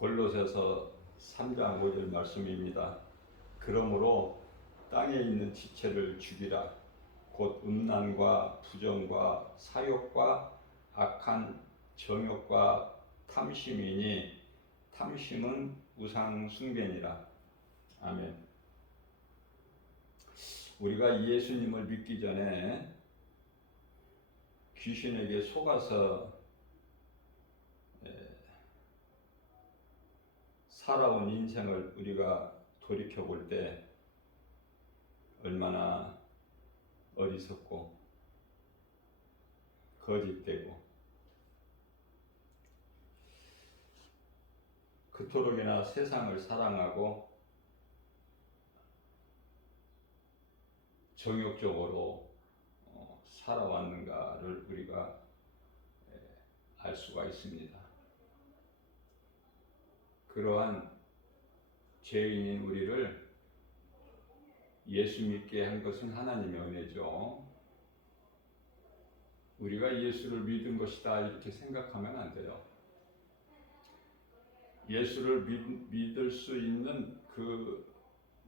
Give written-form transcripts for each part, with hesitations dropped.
골로새서 3장 5절 말씀입니다. 그러므로 땅에 있는 지체를 죽이라. 곧 음란과 부정과 사욕과 악한 정욕과 탐심이니 탐심은 우상 숭배니라. 아멘. 우리가 예수님을 믿기 전에 귀신에게 속아서 살아온 인생을 우리가 돌이켜 볼 때 얼마나 어리석고 거짓되고 그토록이나 세상을 사랑하고 정욕적으로 살아왔는가를 우리가 알 수가 있습니다. 그러한 죄인인 우리를 예수 믿게 한 것은 하나님의 은혜죠. 우리가 예수를 믿은 것이다 이렇게 생각하면 안 돼요. 예수를 믿을 수 있는 그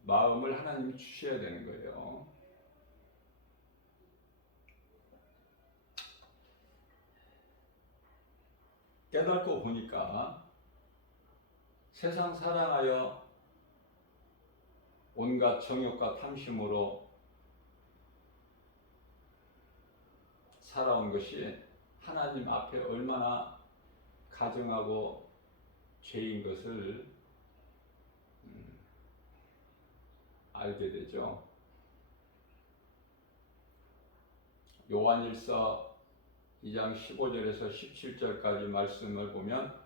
마음을 하나님이 주셔야 되는 거예요. 깨닫고 보니까 세상 사랑하여 온갖 정욕과 탐심으로 살아온 것이 하나님 앞에 얼마나 가증하고 죄인 것을 알게 되죠. 요한일서 2장 15절에서 17절까지 말씀을 보면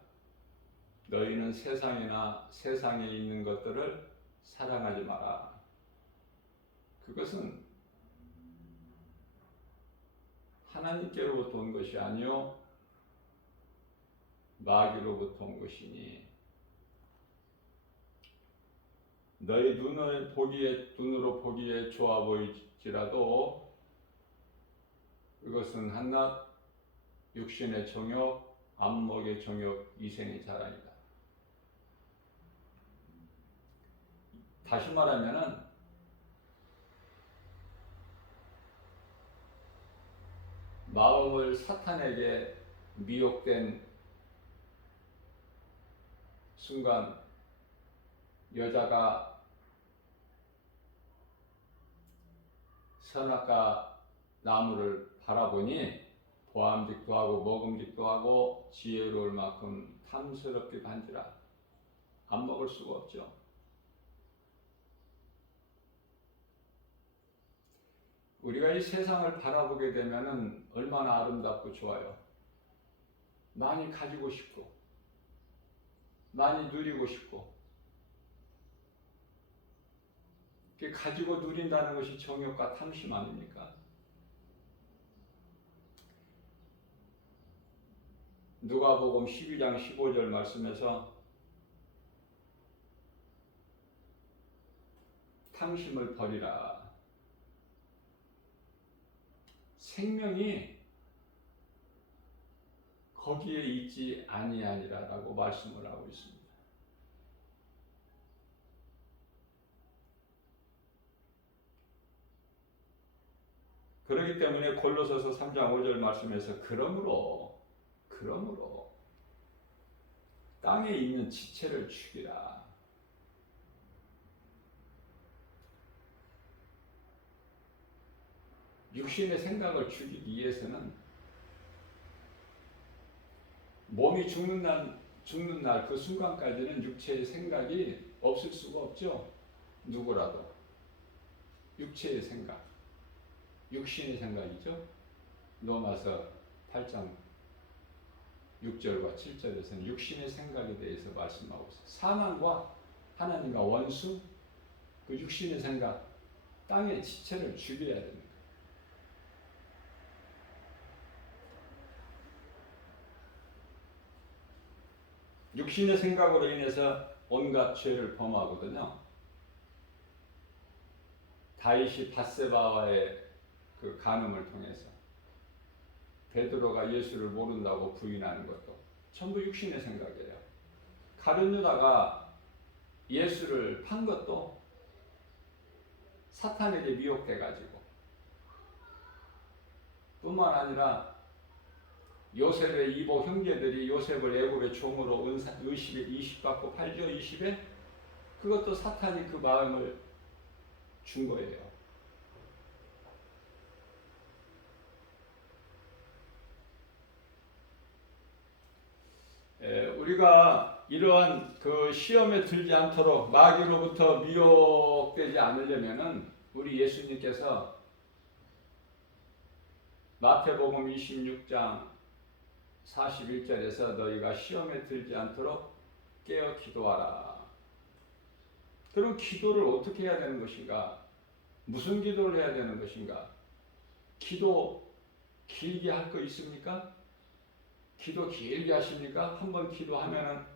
너희는 세상이나 세상에 있는 것들을 사랑하지 마라. 그것은 하나님께로부터 온 것이 아니요 마귀로부터 온 것이니 너희 눈으로 보기에 좋아 보일지라도 그것은 한낱 육신의 정욕, 안목의 정욕, 이생의 자랑이다. 다시 말하면은 마음을 사탄에게 미혹된 순간 여자가 선악과 나무를 바라보니 보암직도 하고 먹음직도 하고 지혜로울 만큼 탐스럽게 간지라. 안 먹을 수가 없죠. 우리가 이 세상을 바라보게 되면은 얼마나 아름답고 좋아요. 많이 가지고 싶고 많이 누리고 싶고 가지고 누린다는 것이 정욕과 탐심 아닙니까? 누가복음 12장 15절 말씀에서 탐심을 버리라. 생명이 거기에 있지 아니하니라라고 말씀을 하고 있습니다. 그렇기 때문에 골로새서 3장 5절 말씀에서 그러므로 땅에 있는 지체를 죽이라. 육신의 생각을 죽이기 위해서는 몸이 죽는 날 그 순간까지는 육체의 생각이 없을 수가 없죠. 누구라도 육체의 생각, 육신의 생각이죠. 로마서 8장 6절과 7절에서는 육신의 생각에 대해서 말씀하고 있어요. 사망과 하나님과 원수, 그 육신의 생각, 땅의 지체를 죽여야 됩니다. 육신의 생각으로 인해서 온갖 죄를 범하거든요. 다윗이 밧세바와의 그 간음을 통해서 베드로가 예수를 모른다고 부인하는 것도 전부 육신의 생각이에요. 가룟 유다가 예수를 판 것도 사탄에게 미혹돼 가지고, 뿐만 아니라 요셉의 이복 형제들이 요셉을 애굽의 종으로 의식에 20 받고 팔죠. 20에 그것도 사탄이 그 마음을 준 거예요. 우리가 이러한 그 시험에 들지 않도록 마귀로부터 미혹되지 않으려면은 우리 예수님께서 마태복음 26장 41절에서 너희가 시험에 들지 않도록 깨어 기도하라. 그럼 기도를 어떻게 해야 되는 것인가? 무슨 기도를 해야 되는 것인가? 기도 길게 할 거 있습니까? 기도 길게 하십니까? 한번 기도하면은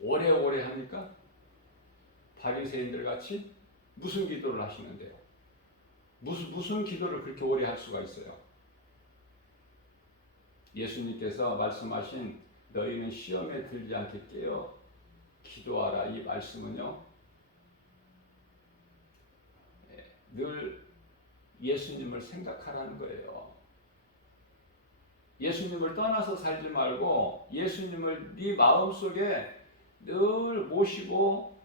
오래오래 합니까? 바리새인들 같이? 무슨 기도를 하시는데요? 무슨 기도를 그렇게 오래 할 수가 있어요? 예수님께서 말씀하신 너희는 시험에 들지 않게 깨어 기도하라, 이 말씀은요, 늘 예수님을 생각하라는 거예요. 예수님을 떠나서 살지 말고 예수님을 네 마음속에 늘 모시고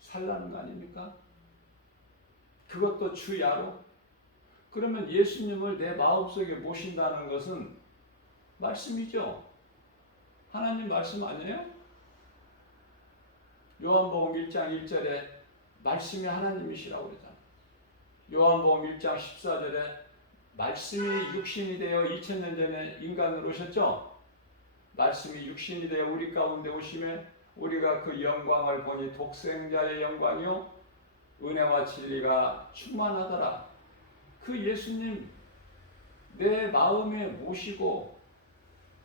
살라는 거 아닙니까? 그것도 주야로. 그러면 예수님을 내 마음속에 모신다는 것은 말씀이죠. 하나님 말씀 아니에요? 요한복음 1장 1절에 말씀이 하나님이시라고 그러잖아요. 요한복음 1장 14절에 말씀이 육신이 되어 2000년 전에 인간으로 오셨죠? 말씀이 육신이 되어 우리 가운데 오심에 우리가 그 영광을 보니 독생자의 영광이요 은혜와 진리가 충만하더라. 그 예수님 내 마음에 모시고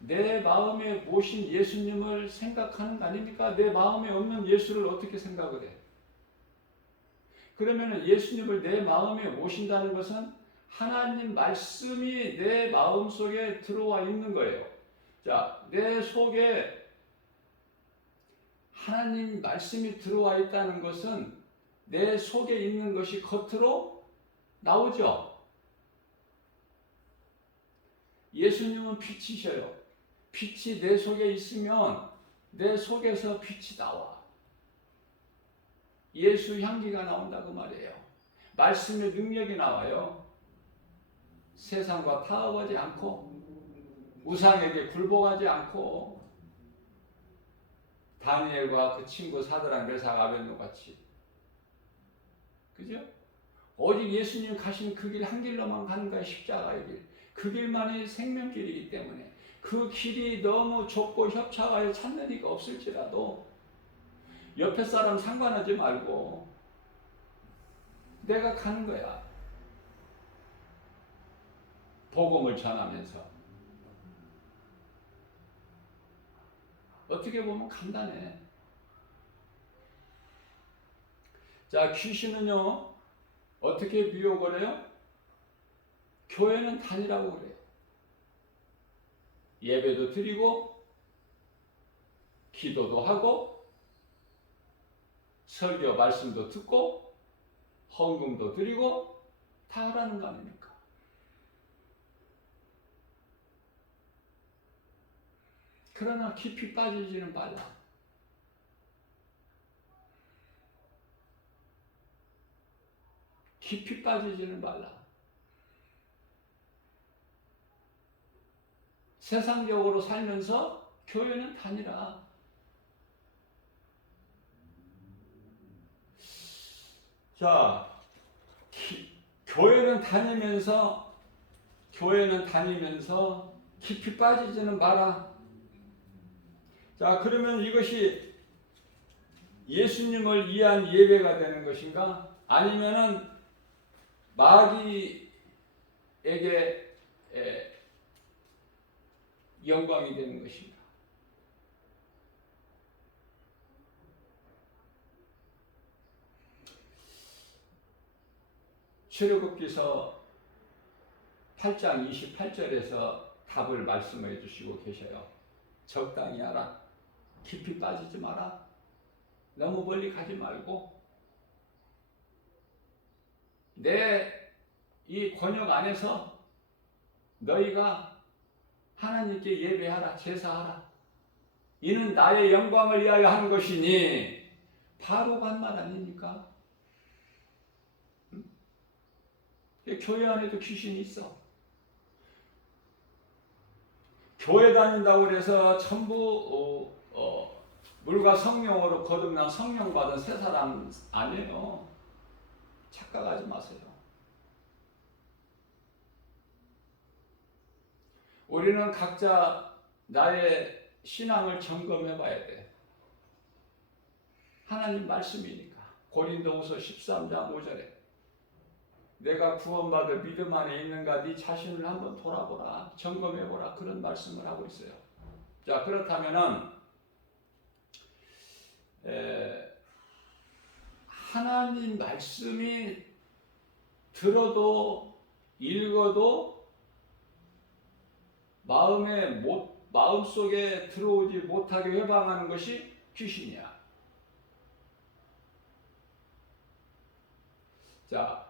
내 마음에 모신 예수님을 생각하는 거 아닙니까? 내 마음에 없는 예수를 어떻게 생각을 해? 그러면 예수님을 내 마음에 모신다는 것은 하나님 말씀이 내 마음속에 들어와 있는 거예요. 자, 내 속에 하나님 말씀이 들어와 있다는 것은 내 속에 있는 것이 겉으로 나오죠. 예수님은 빛이셔요. 빛이 내 속에 있으면 내 속에서 빛이 나와. 예수 향기가 나온다고 말이에요. 말씀의 능력이 나와요. 세상과 타협하지 않고 우상에게 굴복하지 않고 다니엘과 그 친구 사드락 메삭 아벳노 같이, 그죠? 오직 예수님 가신 그 길 한 길로만 가는 거야. 십자가의 길. 그 길만이 생명길이기 때문에 그 길이 너무 좁고 협착하여 찾는 이가 없을지라도 옆에 사람 상관하지 말고 내가 가는 거야. 복음을 전하면서. 어떻게 보면 간단해. 자, 귀신은요 어떻게 미혹을 해요? 교회는 다니라고 그래요. 예배도 드리고 기도도 하고 설교 말씀도 듣고 헌금도 드리고 다 하라는 거 아닙니까? 그러나 깊이 빠지지는 말라. 깊이 빠지지는 말라. 세상적으로 살면서 교회는 다니라. 자, 교회는 다니면서 깊이 빠지지는 마라. 자, 그러면 이것이 예수님을 위한 예배가 되는 것인가? 아니면은 마귀에게 영광이 되는 것인가? 출애굽기서 8장 28절에서 답을 말씀해 주시고 계셔요. 적당히 하라. 깊이 빠지지 마라. 너무 멀리 가지 말고 내 이 권역 안에서 너희가 하나님께 예배하라, 제사하라. 이는 나의 영광을 위하여 하는 것이니 바로가 한 말 아닙니까? 교회 안에도 귀신이 있어. 교회 다닌다고 그래서 전부 물과 성령으로 거듭난 성령 받은 새 사람 아니에요. 착각하지 마세요. 우리는 각자 나의 신앙을 점검해 봐야 돼. 하나님 말씀이니까. 고린도후서 13장 5절에 내가 구원받을 믿음 안에 있는가 네 자신을 한번 돌아보라. 점검해 보라. 그런 말씀을 하고 있어요. 자, 그렇다면은 하나님 말씀이 들어도 읽어도 마음속에 들어오지 못하게 회방하는 것이 귀신이야. 자,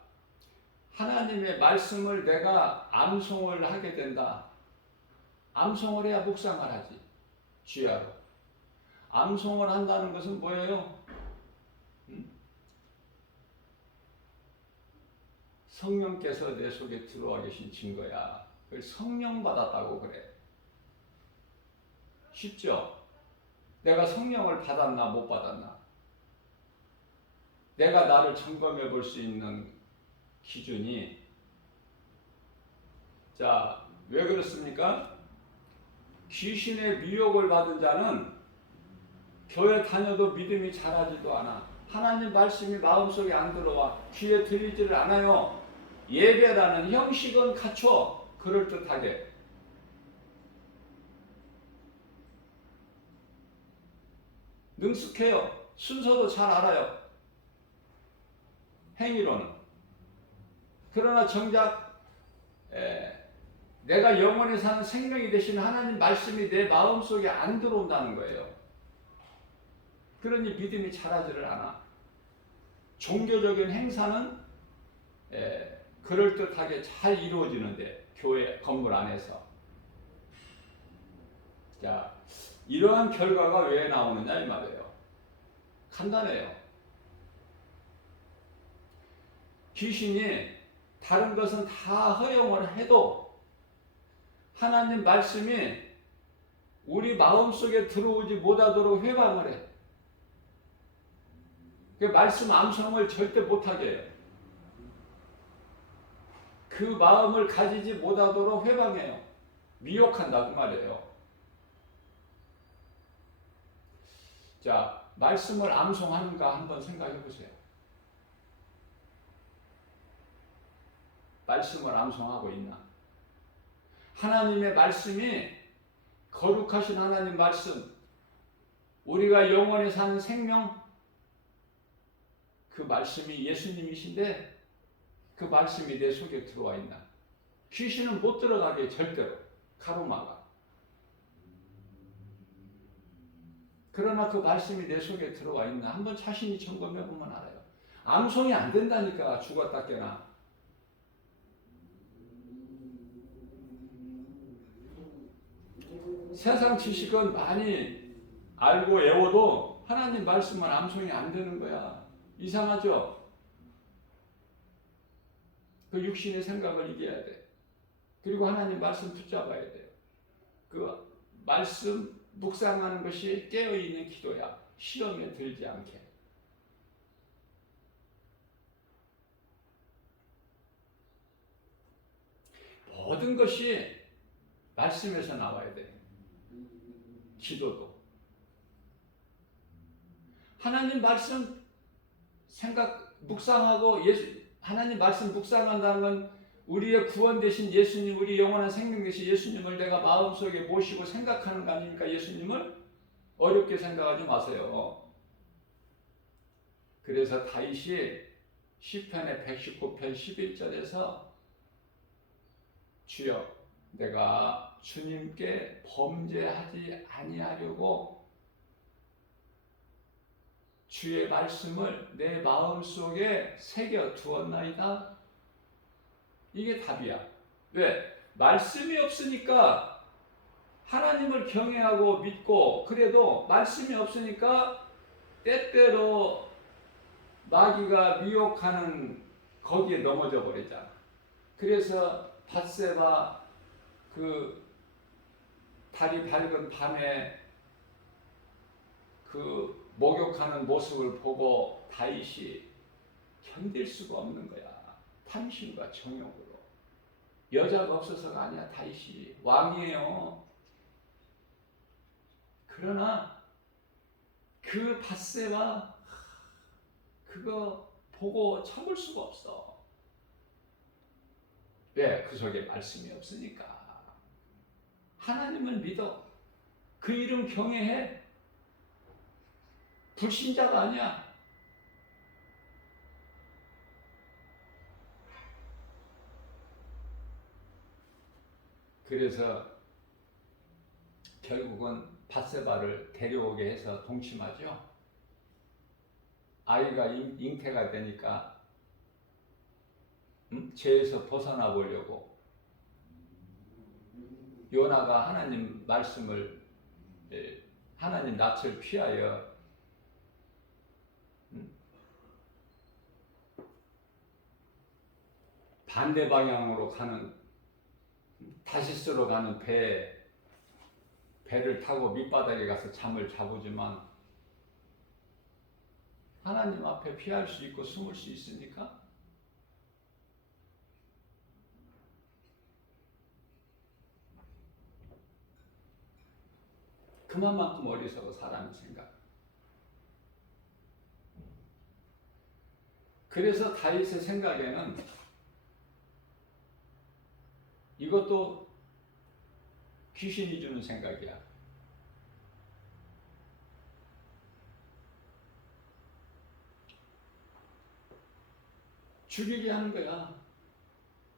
하나님의 말씀을 내가 암송을 하게 된다. 암송을 해야 묵상을 하지. 주야로. 암송을 한다는 것은 뭐예요? 성령께서 내 속에 들어와 계신 증거야. 그걸 성령 받았다고 그래. 쉽죠? 내가 성령을 받았나 못 받았나? 내가 나를 점검해 볼 수 있는 기준이, 자, 왜 그렇습니까? 귀신의 미혹을 받은 자는 교회 다녀도 믿음이 자라지도 않아. 하나님 말씀이 마음속에 안 들어와. 귀에 들리지를 않아요. 예배라는 형식은 갖춰. 그럴듯하게. 능숙해요. 순서도 잘 알아요. 행위로는. 그러나 정작 내가 영원히 사는 생명이 되신 하나님 말씀이 내 마음속에 안 들어온다는 거예요. 그러니 믿음이 자라지를 않아. 종교적인 행사는 그럴듯하게 잘 이루어지는데, 교회 건물 안에서. 자, 이러한 결과가 왜 나오느냐 이 말이에요. 간단해요. 귀신이 다른 것은 다 허용을 해도 하나님 말씀이 우리 마음속에 들어오지 못하도록 회방을 해. 그 말씀 암송을 절대 못하게 해요. 그 마음을 가지지 못하도록 회방해요. 미혹한다 그 말이에요. 자, 말씀을 암송하는가 한번 생각해 보세요. 말씀을 암송하고 있나? 하나님의 말씀이 거룩하신 하나님 말씀, 우리가 영원히 사는 생명, 그 말씀이 예수님이신데 그 말씀이 내 속에 들어와 있나? 귀신은 못 들어가게 절대로 가로막아. 그러나 그 말씀이 내 속에 들어와 있나? 한번 자신이 점검해 보면 알아요. 암송이 안 된다니까. 죽었다 깨나. 세상 지식은 많이 알고 외워도 하나님 말씀은 암송이 안 되는 거야. 이상하죠? 그 육신의 생각을 이겨야 돼. 그리고 하나님 말씀 붙잡아야 돼요. 그 말씀 묵상하는 것이 깨어있는 기도야. 시험에 들지 않게. 모든 것이 말씀에서 나와야 돼. 기도도. 하나님 말씀 묵상하고 하나님 말씀 묵상한다는 건 우리의 구원 되신 예수님, 우리 영원한 생명 되신 예수님을 내가 마음속에 모시고 생각하는 거 아닙니까? 예수님을 어렵게 생각하지 마세요. 그래서 다윗이 시편의 119편 11절에서 주여 내가 주님께 범죄하지 아니하려고 주의 말씀을 내 마음속에 새겨 두었나이다. 이게 답이야. 왜? 말씀이 없으니까 하나님을 경외하고 믿고, 그래도 말씀이 없으니까 때때로 마귀가 미혹하는 거기에 넘어져 버리잖아. 그래서 밧세바 그 달이 밝은 밤에 그 목욕하는 모습을 보고 다윗이 견딜 수가 없는 거야. 탐심과 정욕으로. 여자가 없어서가 아니야. 다윗이 왕이에요. 그러나 그 밧세바 그거 보고 참을 수가 없어. 왜? 그 속에 말씀이 없으니까. 하나님을 믿어. 그 이름 경외해. 불신자가 아니야. 그래서 결국은 밧세바를 데려오게 해서 동침하죠. 아이가 잉태가 되니까 죄에서 벗어나 보려고 요나가 하나님 말씀을, 하나님 낯을 피하여 반대 방향으로 가는, 다시스로 가는 배를 타고 밑바닥에 가서 잠을 자보지만 하나님 앞에 피할 수 있고 숨을 수 있으니까 그만큼 어리석어 사람이 생각. 그래서 다윗의 생각에는 이것도 귀신이 주는 생각이야. 죽이게 하는 거야.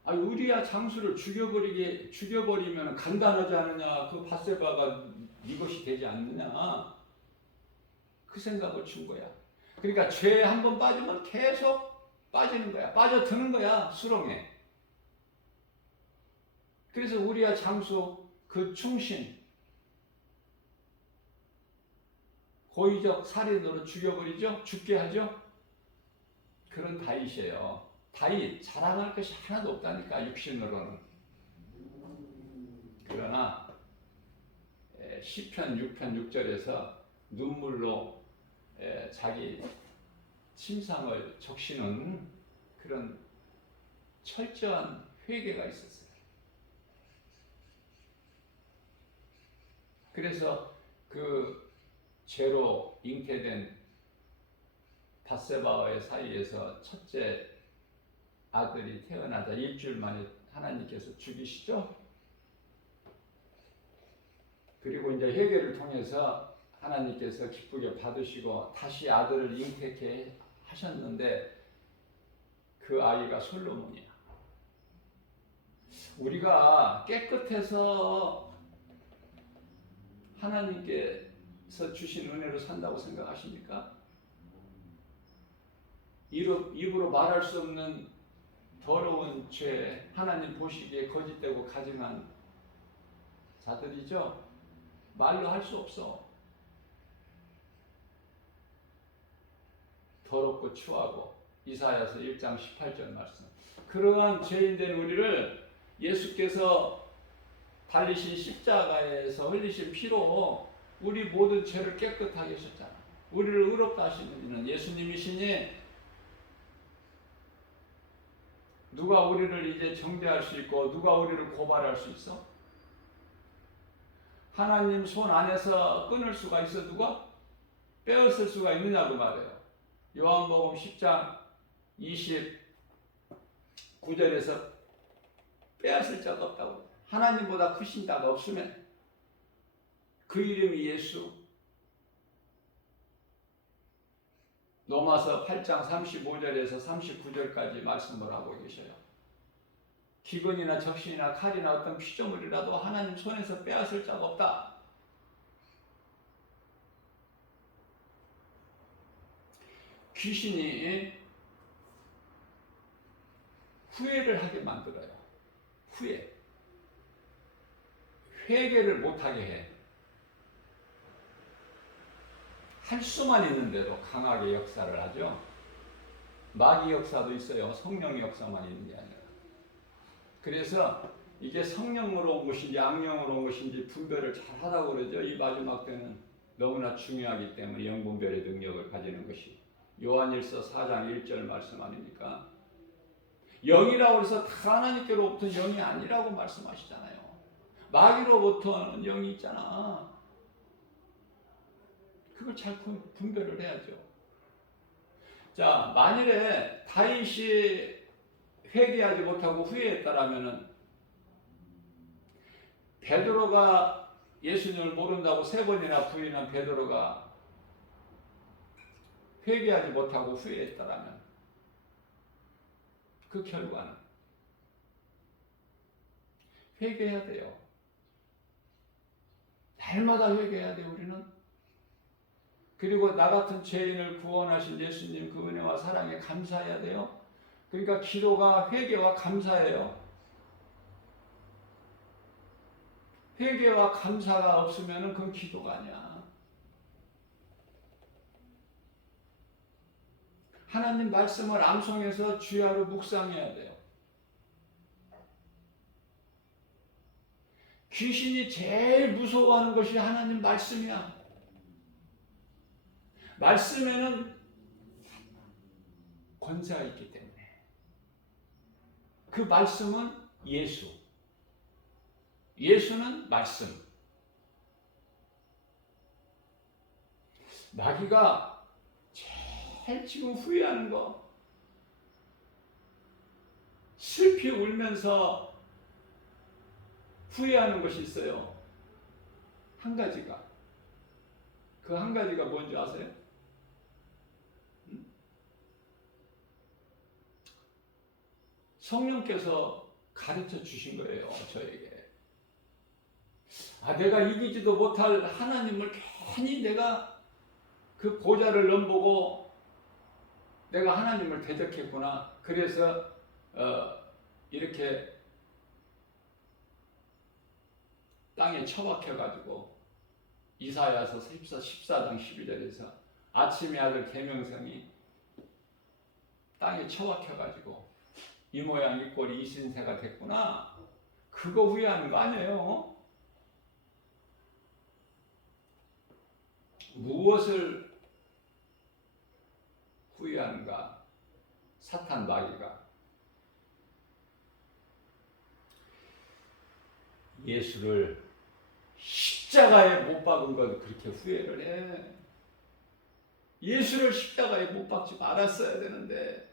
아, 우리야 장수를 죽여버리면 간단하지 않느냐. 그 밧세바가 이것이 되지 않느냐. 그 생각을 준 거야. 그러니까 죄에 한번 빠지면 계속 빠지는 거야. 빠져드는 거야. 수렁에. 그래서 우리야 장수 그 충신, 고의적 살인으로 죽여버리죠. 죽게 하죠. 그런 다윗이에요. 다윗 자랑할 것이 하나도 없다니까, 육신으로는. 그러나 시편 6편 6절에서 눈물로 자기 침상을 적시는 그런 철저한 회개가 있었어요. 그래서 그 죄로 잉태된 밧세바와의 사이에서 첫째 아들이 태어나자 일주일 만에 하나님께서 죽이시죠. 그리고 이제 회개를 통해서 하나님께서 기쁘게 받으시고 다시 아들을 잉태케 하셨는데 그 아이가 솔로몬이야. 우리가 깨끗해서 하나님께서 주신 은혜로 산다고 생각하십니까? 입으로 말할 수 없는 더러운 죄, 하나님 보시기에 거짓되고 가증한 자들이죠. 말로 할 수 없어. 더럽고 추하고. 이사야서 1장 18절 말씀. 그러한 죄인된 우리를 예수께서 달리신 십자가에서 흘리신 피로 우리 모든 죄를 깨끗하게 하셨잖아. 우리를 의롭다 하시는 이는 예수님이시니 누가 우리를 이제 정죄할 수 있고 누가 우리를 고발할 수 있어? 하나님 손 안에서 끊을 수가 있어? 누가? 빼앗을 수가 있느냐고 말해요. 요한복음 10장 29절에서 빼앗을 자가 없다고. 하나님보다 크신 자가 없으면 그 이름이 예수. 로마서 8장 35절에서 39절까지 말씀을 하고 계셔요. 기근이나 적신이나 칼이나 어떤 피조물이라도 하나님 손에서 빼앗을 자가 없다. 귀신이 후회를 하게 만들어요. 후회. 회개를 못하게 해. 할 수만 있는데도 강하게 역사를 하죠. 마귀 역사도 있어요. 성령의 역사만 있는 게 아니라. 그래서 이게 성령으로 온 것인지 악령으로 온 것인지 분별을 잘 하라고 그러죠. 이 마지막 때는 너무나 중요하기 때문에 영분별의 능력을 가지는 것이. 요한일서 4장 1절 말씀 아닙니까? 영이라고 해서 다 하나님께로부터 영이 아니라고 말씀하시잖아요. 마귀로부터는 영이 있잖아. 그걸 잘 분별을 해야죠. 자, 만일에 다윗이 회개하지 못하고 후회했다라면은 베드로가 예수님을 모른다고 3번이나 부인한 베드로가 회개하지 못하고 후회했다라면 그 결과는 회개해야 돼요. 날마다 회개해야 돼요, 우리는. 그리고 나 같은 죄인을 구원하신 예수님 그 은혜와 사랑에 감사해야 돼요. 그러니까 기도가 회개와 감사예요. 회개와 감사가 없으면 그건 기도가 아니야. 하나님 말씀을 암송해서 주야로 묵상해야 돼요. 귀신이 제일 무서워하는 것이 하나님 말씀이야. 말씀에는 권세가 있기 때문에. 그 말씀은 예수. 예수는 말씀. 마귀가 제일 지금 후회하는 거, 슬피 울면서 후회하는 것이 있어요. 한 가지가. 그 한 가지가 뭔지 아세요? 성령께서 가르쳐 주신 거예요, 저에게. 내가 이기지도 못할 하나님을 괜히 내가 그 보좌를 넘보고 내가 하나님을 대적했구나. 그래서 이렇게 땅에 처박혀가지고 이사야서 14장 12절에서 아침의 아들 계명성이 땅에 처박혀가지고 이 모양 이 꼴이 이 신세가 됐구나. 그거 후회하는 거 아니에요? 무엇을 후회하는가? 사탄 마귀가 예수를 십자가에 못 박은 걸 그렇게 후회를 해. 예수를 십자가에 못 박지 말았어야 되는데.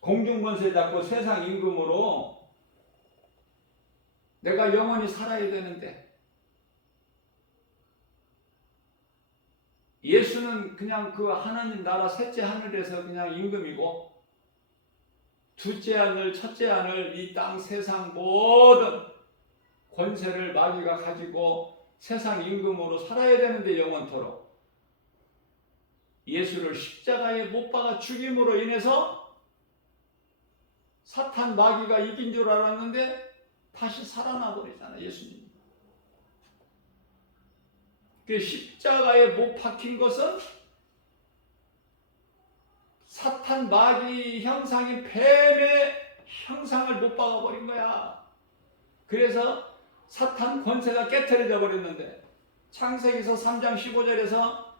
공중권세 잡고 세상 임금으로 내가 영원히 살아야 되는데 예수는 그냥 그 하나님 나라 셋째 하늘에서 그냥 임금이고 둘째 하늘, 첫째 하늘 이 땅 세상 모든 권세를 마귀가 가지고 세상 임금으로 살아야 되는데 영원토록 예수를 십자가에 못 박아 죽임으로 인해서 사탄 마귀가 이긴 줄 알았는데 다시 살아나 버리잖아, 예수님. 그 십자가에 못 박힌 것은 사탄 마귀 형상인 뱀의 형상을 못 박아버린 거야. 그래서 사탄 권세가 깨트려져 버렸는데 창세기서 3장 15절에서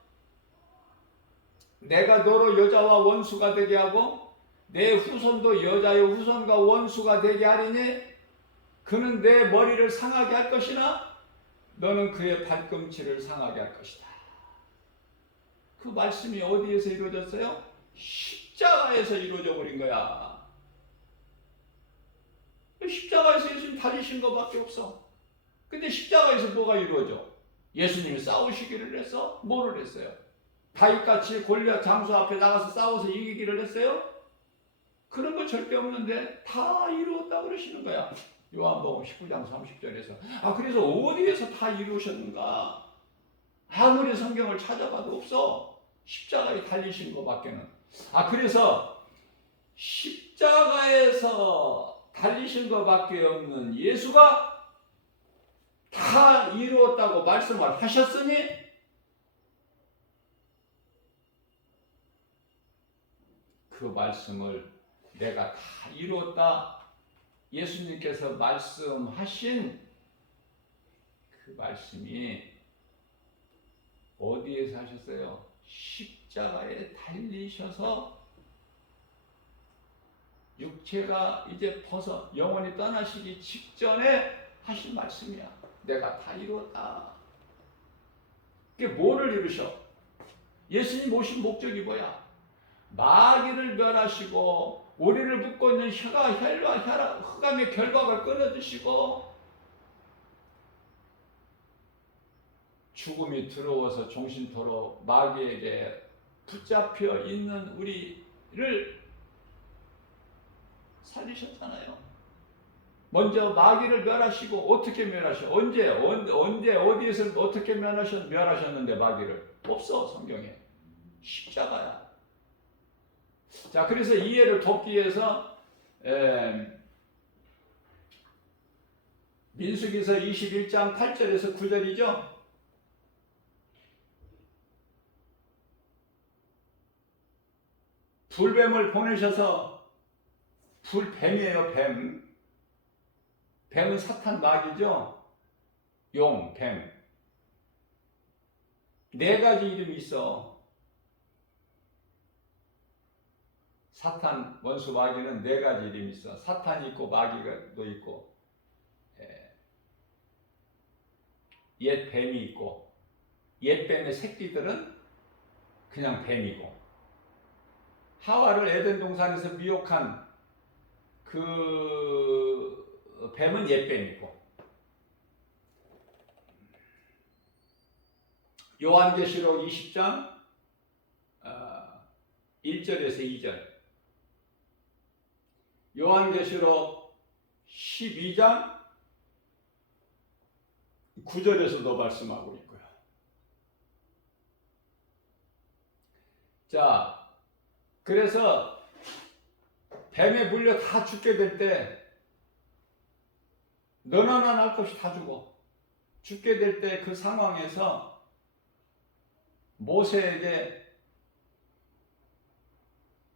내가 너로 여자와 원수가 되게 하고 내 후손도 여자의 후손과 원수가 되게 하리니 그는 내 머리를 상하게 할 것이나 너는 그의 발꿈치를 상하게 할 것이다. 그 말씀이 어디에서 이루어졌어요? 십자가에서 이루어져 버린 거야. 십자가에서 예수님 달리신 것밖에 없어. 근데 십자가에서 뭐가 이루어져? 예수님이 싸우시기를 해서 뭐를 했어요? 다윗같이 골리앗 장수 앞에 나가서 싸워서 이기기를 했어요? 그런 거 절대 없는데 다 이루었다 그러시는 거야. 요한복음 19장 30절에서. 그래서 어디에서 다 이루셨는가? 아무리 성경을 찾아봐도 없어. 십자가에 달리신 것밖에는. 그래서 십자가에서 달리신 것밖에 없는 예수가 다 이루었다고 말씀을 하셨으니 그 말씀을 내가 다 이루었다. 예수님께서 말씀하신 그 말씀이 어디에서 하셨어요? 십자가에 달리셔서 육체가 이제 벗어 영원히 떠나시기 직전에 하신 말씀이야. 내가 다 이루었다. 그게 뭐를 이루셔? 예수님 오신 목적이 뭐야? 마귀를 멸하시고 우리를 묶고 있는 흑암의 결박을 끊어주시고 죽음이 들어와서 종신토록 마귀에게 붙잡혀 있는 우리를 살리셨잖아요. 먼저 마귀를 멸하시고 어떻게 멸하셔? 언제 어디에서 어떻게 멸하셨는데 마귀를? 없어 성경에. 십자가야. 자, 그래서 이해를 돕기 위해서 민수기서 21장 8절에서 9절이죠. 불뱀을 보내셔서 불뱀이에요. 뱀은 사탄 마귀죠. 용, 뱀. 4가지 이름이 있어. 사탄, 원수, 마귀는 4가지 이름이 있어. 사탄이 있고 마귀도 있고 옛 뱀이 있고 옛 뱀의 새끼들은 그냥 뱀이고 하와를 에덴 동산에서 미혹한 그 뱀은 옛 뱀이고 요한계시록 20장 1절에서 2절 요한계시록 12장 9절에서도 말씀하고 있고요. 자, 그래서 뱀에 물려 다 죽게 될 때 너나 나나 할 것이 다 죽게 될 때 그 상황에서 모세에게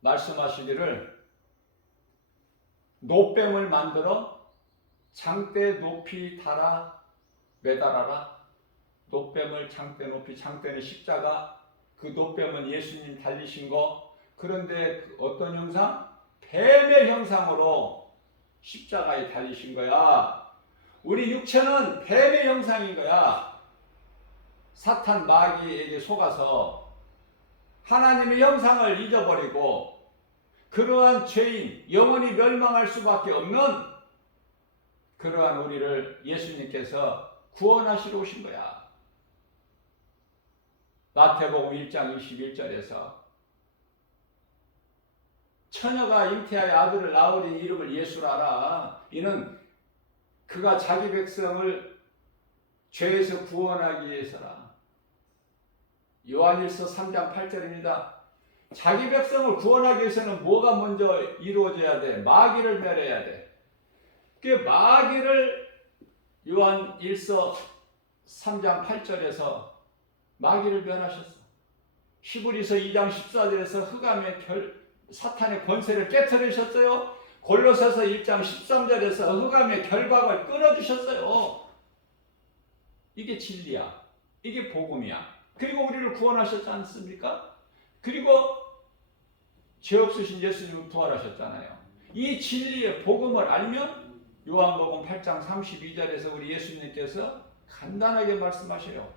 말씀하시기를 노뱀을 만들어 장대 높이 달아 매달아라. 노뱀을 장대 높이, 장대는 십자가, 그 노뱀은 예수님 달리신 거. 그런데 어떤 형상? 뱀의 형상으로 십자가에 달리신 거야. 우리 육체는 뱀의 형상인 거야. 사탄 마귀에게 속아서 하나님의 형상을 잊어버리고 그러한 죄인, 영원히 멸망할 수밖에 없는 그러한 우리를 예수님께서 구원하시러 오신 거야. 마태복음 1장 21절에서 처녀가 잉태하여 아들을 낳으리 이름을 예수라라. 이는 그가 자기 백성을 죄에서 구원하기 위해서라. 요한일서 3장 8절입니다. 자기 백성을 구원하기 위해서는 뭐가 먼저 이루어져야 돼? 마귀를 멸해야 돼. 그 마귀를 요한일서 3장 8절에서 마귀를 멸하셨어. 히브리서 2장 14절에서 흑암의 사탄의 권세를 깨트리셨어요. 골로새서 1장 13절에서 흑암의 결박을 끊어주셨어요. 이게 진리야. 이게 복음이야. 그리고 우리를 구원하셨지 않습니까? 그리고 죄 없으신 예수님을 부활하셨잖아요. 이 진리의 복음을 알면 요한복음 8장 32절에서 우리 예수님께서 간단하게 말씀하셔요.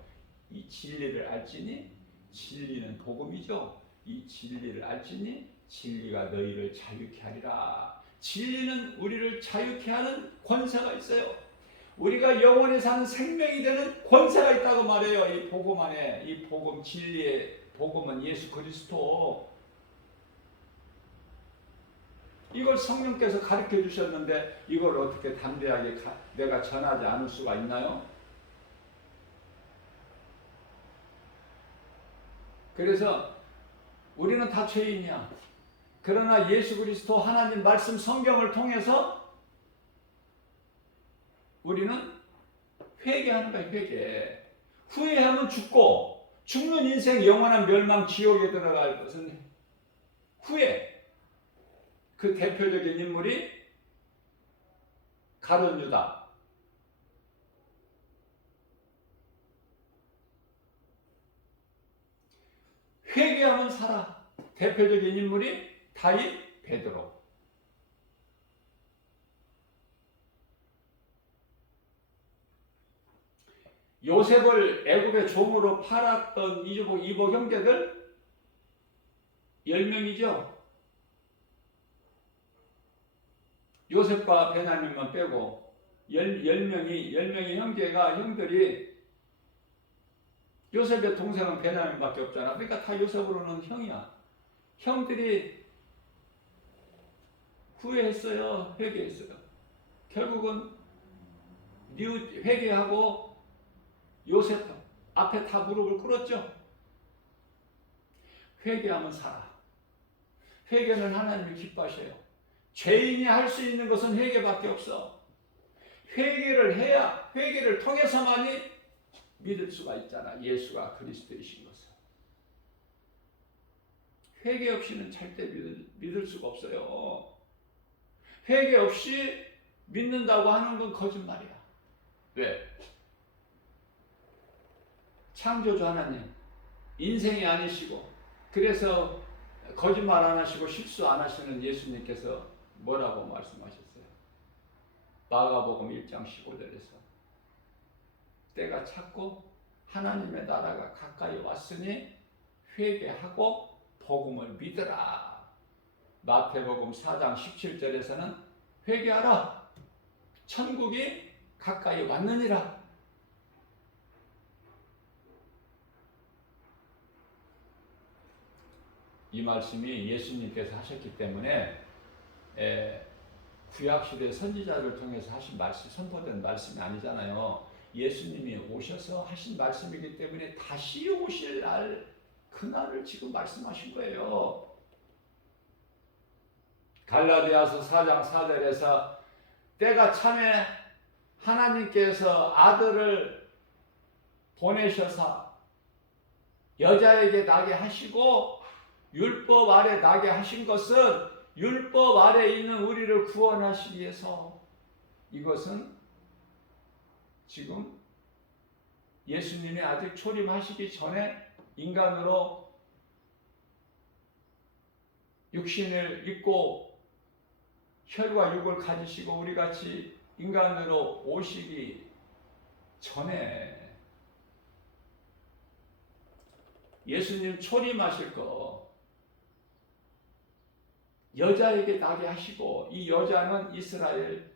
이 진리를 알지니 진리는 복음이죠. 이 진리를 알지니 진리가 너희를 자유케 하리라. 진리는 우리를 자유케 하는 권세가 있어요. 우리가 영원히 사는 생명이 되는 권세가 있다고 말해요. 이 복음 안에, 이 복음 진리의 복음은 예수 그리스도. 이걸 성령께서 가르쳐 주셨는데 이걸 어떻게 담대하게 내가 전하지 않을 수가 있나요? 그래서 우리는 다 죄인이야. 그러나 예수 그리스도 하나님 말씀 성경을 통해서 우리는 회개하는 거야. 회개. 후회하면 죽고, 죽는 인생 영원한 멸망 지옥에 들어갈 것은 후회. 그 대표적인 인물이 가룟 유다. 회개하면 살아. 대표적인 인물이 다윗, 베드로. 요셉을 애굽의 종으로 팔았던 이복 형제들 10명이죠. 요셉과 베냐민만 빼고 10명의 형들이, 요셉의 동생은 베냐민밖에 없잖아. 그러니까 다 요셉으로는 형이야. 형들이 후회했어요? 회개했어요? 결국은 회개하고 요셉 앞에 다 무릎을 꿇었죠. 회개하면 살아. 회개는 하나님이 기뻐하셔요. 죄인이 할 수 있는 것은 회개밖에 없어. 회개를 해야, 회개를 통해서만이 믿을 수가 있잖아. 예수가 그리스도이신 것을. 회개 없이는 절대 믿을 수가 없어요. 회개 없이 믿는다고 하는 건 거짓말이야. 왜? 창조주 하나님, 인생이 아니시고, 그래서 거짓말 안 하시고 실수 안 하시는 예수님께서 뭐라고 말씀하셨어요? 마가복음 1장 15절에서 때가 찼고 하나님의 나라가 가까이 왔으니 회개하고 복음을 믿으라. 마태복음 4장 17절에서는 회개하라. 천국이 가까이 왔느니라. 이 말씀이 예수님께서 하셨기 때문에 구약시대 선지자를 통해서 하신 말씀, 선포된 말씀이 아니잖아요. 예수님이 오셔서 하신 말씀이기 때문에 다시 오실 날, 그날을 지금 말씀하신 거예요. 갈라디아서 4장 4절에서 때가 참에 하나님께서 아들을 보내셔서 여자에게 나게 하시고 율법 아래 나게 하신 것은 율법 아래 있는 우리를 구원하시기 위해서. 이것은 지금 예수님이 아직 초림하시기 전에 인간으로 육신을 입고 혈과 육을 가지시고 우리같이 인간으로 오시기 전에 예수님 초림하실 거 여자에게 나게 하시고, 이 여자는 이스라엘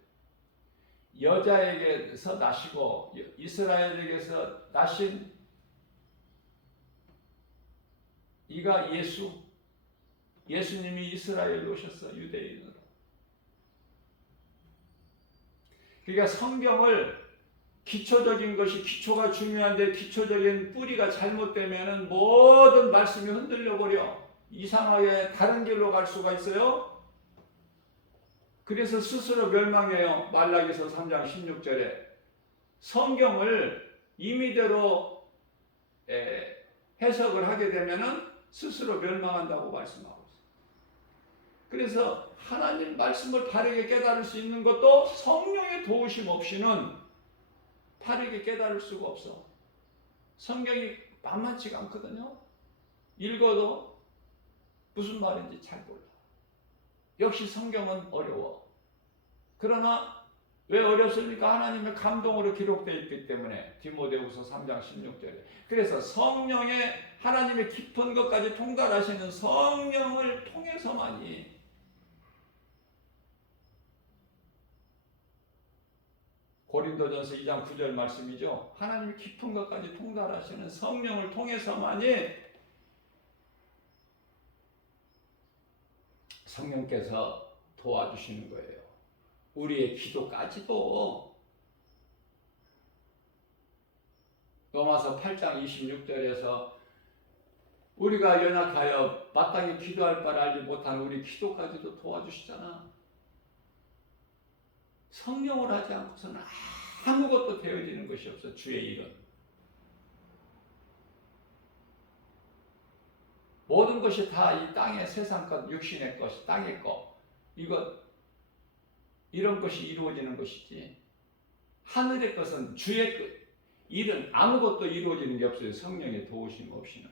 여자에게서 나시고 이스라엘에게서 나신 이가 예수님이 이스라엘로 오셨어. 유대인으로. 그러니까 성경을, 기초적인 것이, 기초가 중요한데 기초적인 뿌리가 잘못되면 모든 말씀이 흔들려 버려. 이상하게 다른 길로 갈 수가 있어요. 그래서 스스로 멸망해요. 말라기서 3장 16절에 성경을 임의대로 해석을 하게 되면 스스로 멸망한다고 말씀하고 있어요. 그래서 하나님 말씀을 바르게 깨달을 수 있는 것도 성령의 도우심 없이는 바르게 깨달을 수가 없어. 성경이 만만치가 않거든요. 읽어도 무슨 말인지 잘 몰라. 역시 성경은 어려워. 그러나 왜 어렵습니까? 하나님의 감동으로 기록되어 있기 때문에. 디모데후서 3장 16절에. 그래서 성령의, 하나님의 깊은 것까지 통달하시는 성령을 통해서만이 고린도전서 2장 9절 말씀이죠. 하나님의 깊은 것까지 통달하시는 성령을 통해서만이 성령께서 도와주시는 거예요. 우리의 기도까지도. 로마서 8장 26절에서 우리가 연약하여 마땅히 기도할 바를 알지 못한 우리 기도까지도 도와주시잖아. 성령을 하지 않고서는 아무것도 되어지는 것이 없어. 주의 일은. 모든 것이 다 이 땅의 세상 것, 육신의 것, 땅의 것, 이런 것이 이루어지는 것이지. 하늘의 것은 주의 것, 일은 아무것도 이루어지는 게 없어요. 성령의 도우심 없이는.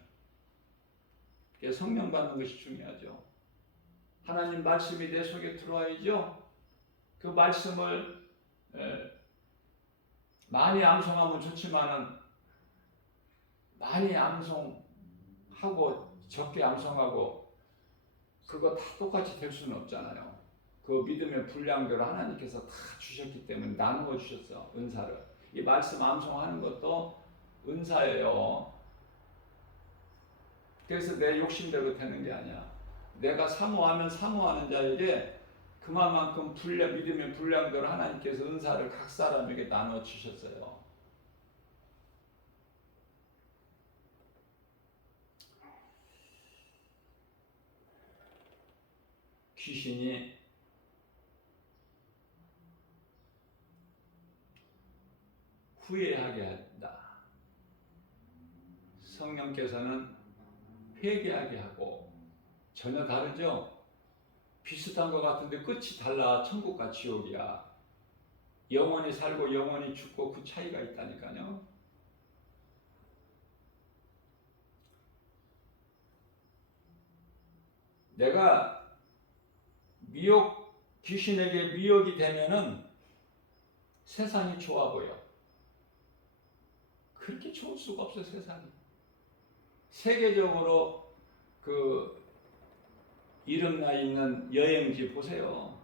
그래서 성령 받는 것이 중요하죠. 하나님 말씀이 내 속에 들어와야죠. 그 말씀을 많이 암송하면 좋지만은 많이 암송하고 적게 암송하고 그거 다 똑같이 될 수는 없잖아요. 그 믿음의 분량대로 하나님께서 다 주셨기 때문에 나누어 주셨어. 은사를. 이 말씀 암송하는 것도 은사예요. 그래서 내 욕심대로 되는 게 아니야. 내가 사모하면 사모하는 자에게 그만큼 믿음의 분량대로 하나님께서 은사를 각 사람에게 나눠 주셨어요. 귀신이 후회하게 한다. 성령께서는 회개하게 하고. 전혀 다르죠? 비슷한 것 같은데 끝이 달라. 천국과 지옥이야. 영원히 살고 영원히 죽고 그 차이가 있다니까요. 내가 귀신에게 미혹이 되면은 세상이 좋아 보여. 그렇게 좋을 수가 없어, 세상이. 세계적으로 이름나 있는 여행지 보세요.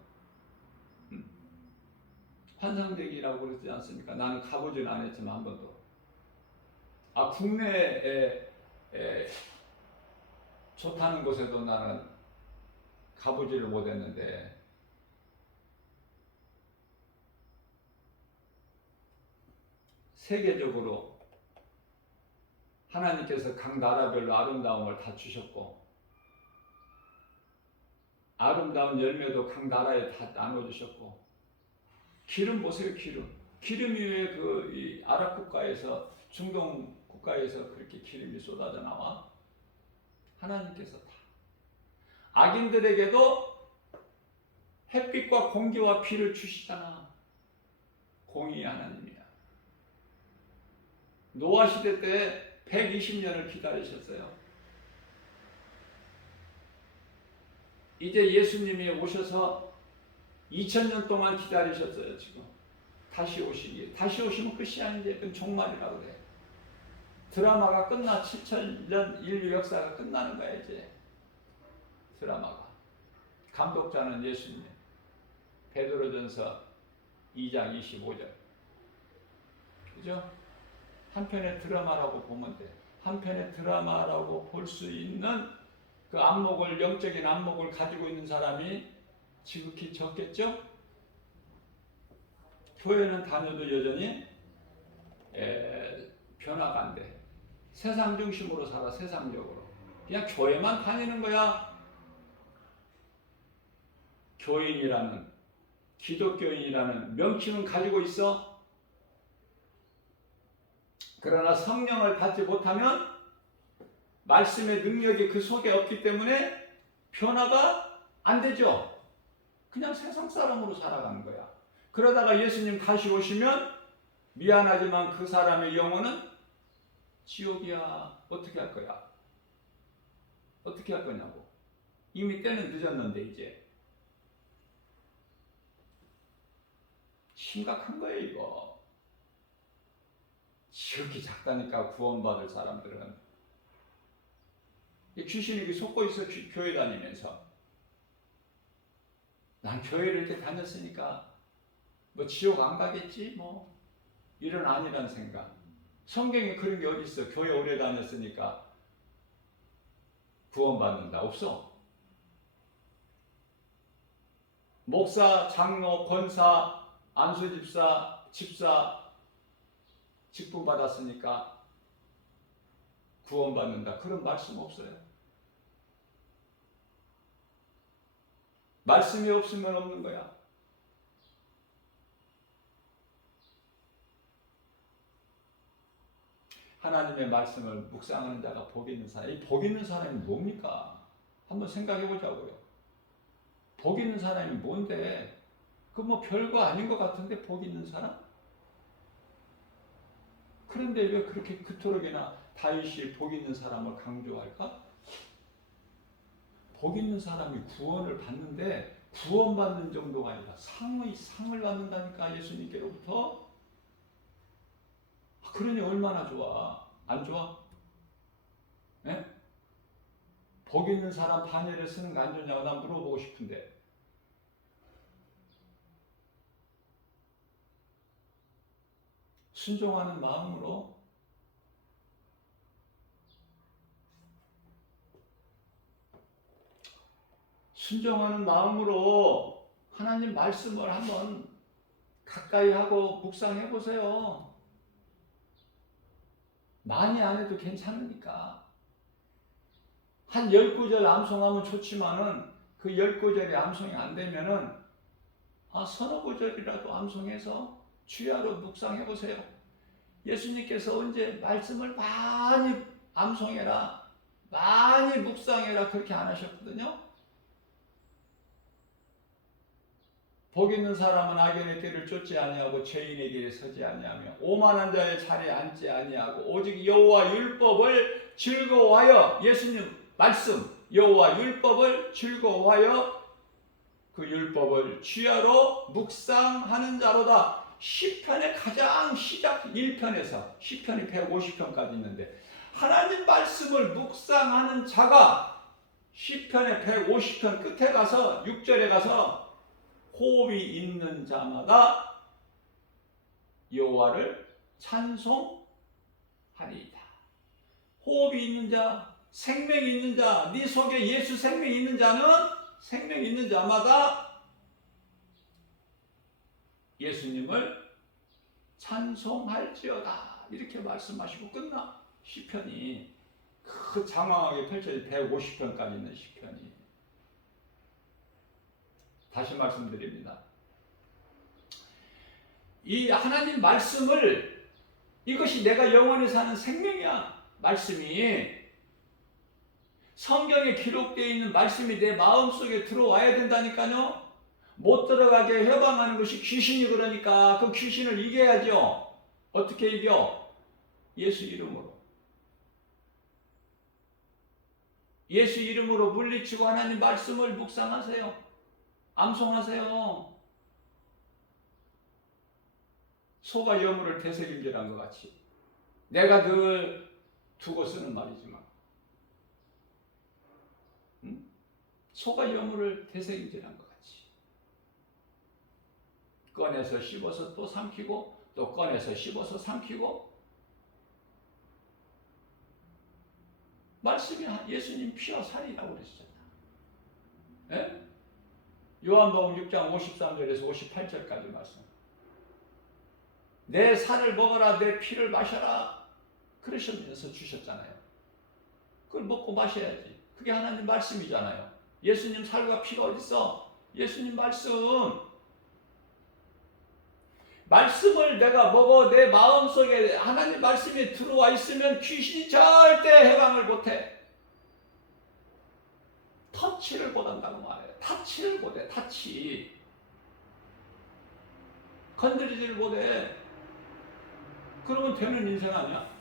환상적이라고 그러지 않습니까? 나는 가보지는 않았지만 한 번도. 국내에 좋다는 곳에도 나는 가보지를 못했는데 세계적으로 하나님께서 각 나라별로 아름다움을 다 주셨고 아름다운 열매도 각 나라에 다 나눠주셨고 기름 보세요. 기름이 왜 이 아랍 국가에서 중동 국가에서 그렇게 기름이 쏟아져 나와? 하나님께서 다. 악인들에게도 햇빛과 공기와 비를 주시잖아. 공의 하나님이야. 노아 시대 때 120년을 기다리셨어요. 이제 예수님이 오셔서 2000년 동안 기다리셨어요. 지금 다시 오시기. 다시 오시면 끝이 아닌데 그건 종말이라고 그래. 드라마가 끝나. 7000년 인류 역사가 끝나는 거야 이제. 드라마가. 감독자는 예수님. 베드로전서 2장 25절. 그죠? 한편의 드라마라고 보면 돼. 한편의 드라마라고 볼 수 있는 그 안목을, 영적인 안목을 가지고 있는 사람이 지극히 적겠죠? 교회는 다녀도 여전히 변화가 안 돼. 세상 중심으로 살아. 세상적으로. 그냥 교회만 다니는 거야. 교인이라는, 기독교인이라는 명칭은 가지고 있어. 그러나 성령을 받지 못하면 말씀의 능력이 그 속에 없기 때문에 변화가 안 되죠. 그냥 세상 사람으로 살아가는 거야. 그러다가 예수님 다시 오시면 미안하지만 그 사람의 영혼은 지옥이야. 어떻게 할 거야? 어떻게 할 거냐고. 이미 때는 늦었는데 이제. 심각한 거예요 이거. 지극히 작다니까 구원받을 사람들은. 귀신이 속고 있어. 교회 다니면서. 난 교회를 이렇게 다녔으니까 뭐 지옥 안 가겠지 뭐 이런 아니란 생각. 성경에 그런 게 어디 있어. 교회 오래 다녔으니까 구원받는다. 없어. 목사, 장로, 권사, 안수집사, 집사 직분 받았으니까 구원받는다. 그런 말씀 없어요. 말씀이 없으면 없는 거야. 하나님의 말씀을 묵상하는 자가 복이 있는 사람. 이 복이 있는 사람이 뭡니까? 한번 생각해 보자고요. 복이 있는 사람이 뭔데? 그 뭐 별거 아닌 것 같은데 복이 있는 사람? 그런데 왜 그렇게 그토록이나 다윗이 복이 있는 사람을 강조할까? 복 있는 사람이 구원을 받는데 구원받는 정도가 아니라 상을 받는다니까, 예수님께로부터. 그러니 얼마나 좋아. 안 좋아? 네? 복 있는 사람 반열에 쓰는 거 안 좋냐고 난 물어보고 싶은데. 순종하는 마음으로 하나님 말씀을 한번 가까이 하고 묵상해 보세요. 많이 안 해도 괜찮으니까. 한 10구절 암송하면 좋지만은 그 10구절이 암송이 안 되면은 서너 구절이라도 암송해서 주야로 묵상해 보세요. 예수님께서 언제 말씀을 많이 암송해라, 많이 묵상해라 그렇게 안 하셨거든요. 복 있는 사람은 악인의 길을 쫓지 아니하고 죄인의 길에 서지 아니하며 오만한 자의 자리에 앉지 아니하고 오직 여호와 율법을 즐거워하여, 예수님 말씀 여호와 율법을 즐거워하여 그 율법을 주야로 묵상하는 자로다. 시편의 가장 시작 1편에서 시편이 150편까지 있는데 하나님 말씀을 묵상하는 자가 시편의 150편 끝에 가서 6절에 가서 호흡이 있는 자마다 여호와를 찬송하리이다. 호흡이 있는 자, 생명이 있는 자, 네 속에 예수 생명이 있는 자는, 생명이 있는 자마다 예수님을 찬송할지어다. 이렇게 말씀하시고 끝나. 시편이 그 장황하게 펼쳐진 150편까지 있는 시편이. 다시 말씀드립니다. 이 하나님 말씀을, 이것이 내가 영원히 사는 생명이야. 말씀이 성경에 기록되어 있는 말씀이 내 마음속에 들어와야 된다니까요. 못 들어가게 해방하는 것이 귀신이, 그러니까 그 귀신을 이겨야죠. 어떻게 이겨? 예수 이름으로. 예수 이름으로 물리치고 하나님 말씀을 묵상하세요. 암송하세요. 소가 여물을 되새김질한 것 같이. 내가 늘 두고 쓰는 말이지만, 소가 여물을 되새김질한 것 같이. 꺼내서 씹어서 또 삼키고, 또 꺼내서 씹어서 삼키고. 말씀이 예수님 피와 살이라고 그랬잖아. 예? 요한복음 6장 53절에서 58절까지 말씀. 내 살을 먹어라, 내 피를 마셔라, 그러시면서 주셨잖아요. 그걸 먹고 마셔야지. 그게 하나님 말씀이잖아요. 예수님 살과 피가 어디 있어? 예수님 말씀을 내가 먹어 내 마음속에 하나님 말씀이 들어와 있으면 귀신이 절대 해방을 못해. 터치를 못한다고 말해요. 타치를 못해. 타치. 건드리지를 못해. 그러면 되는 인생 아니야?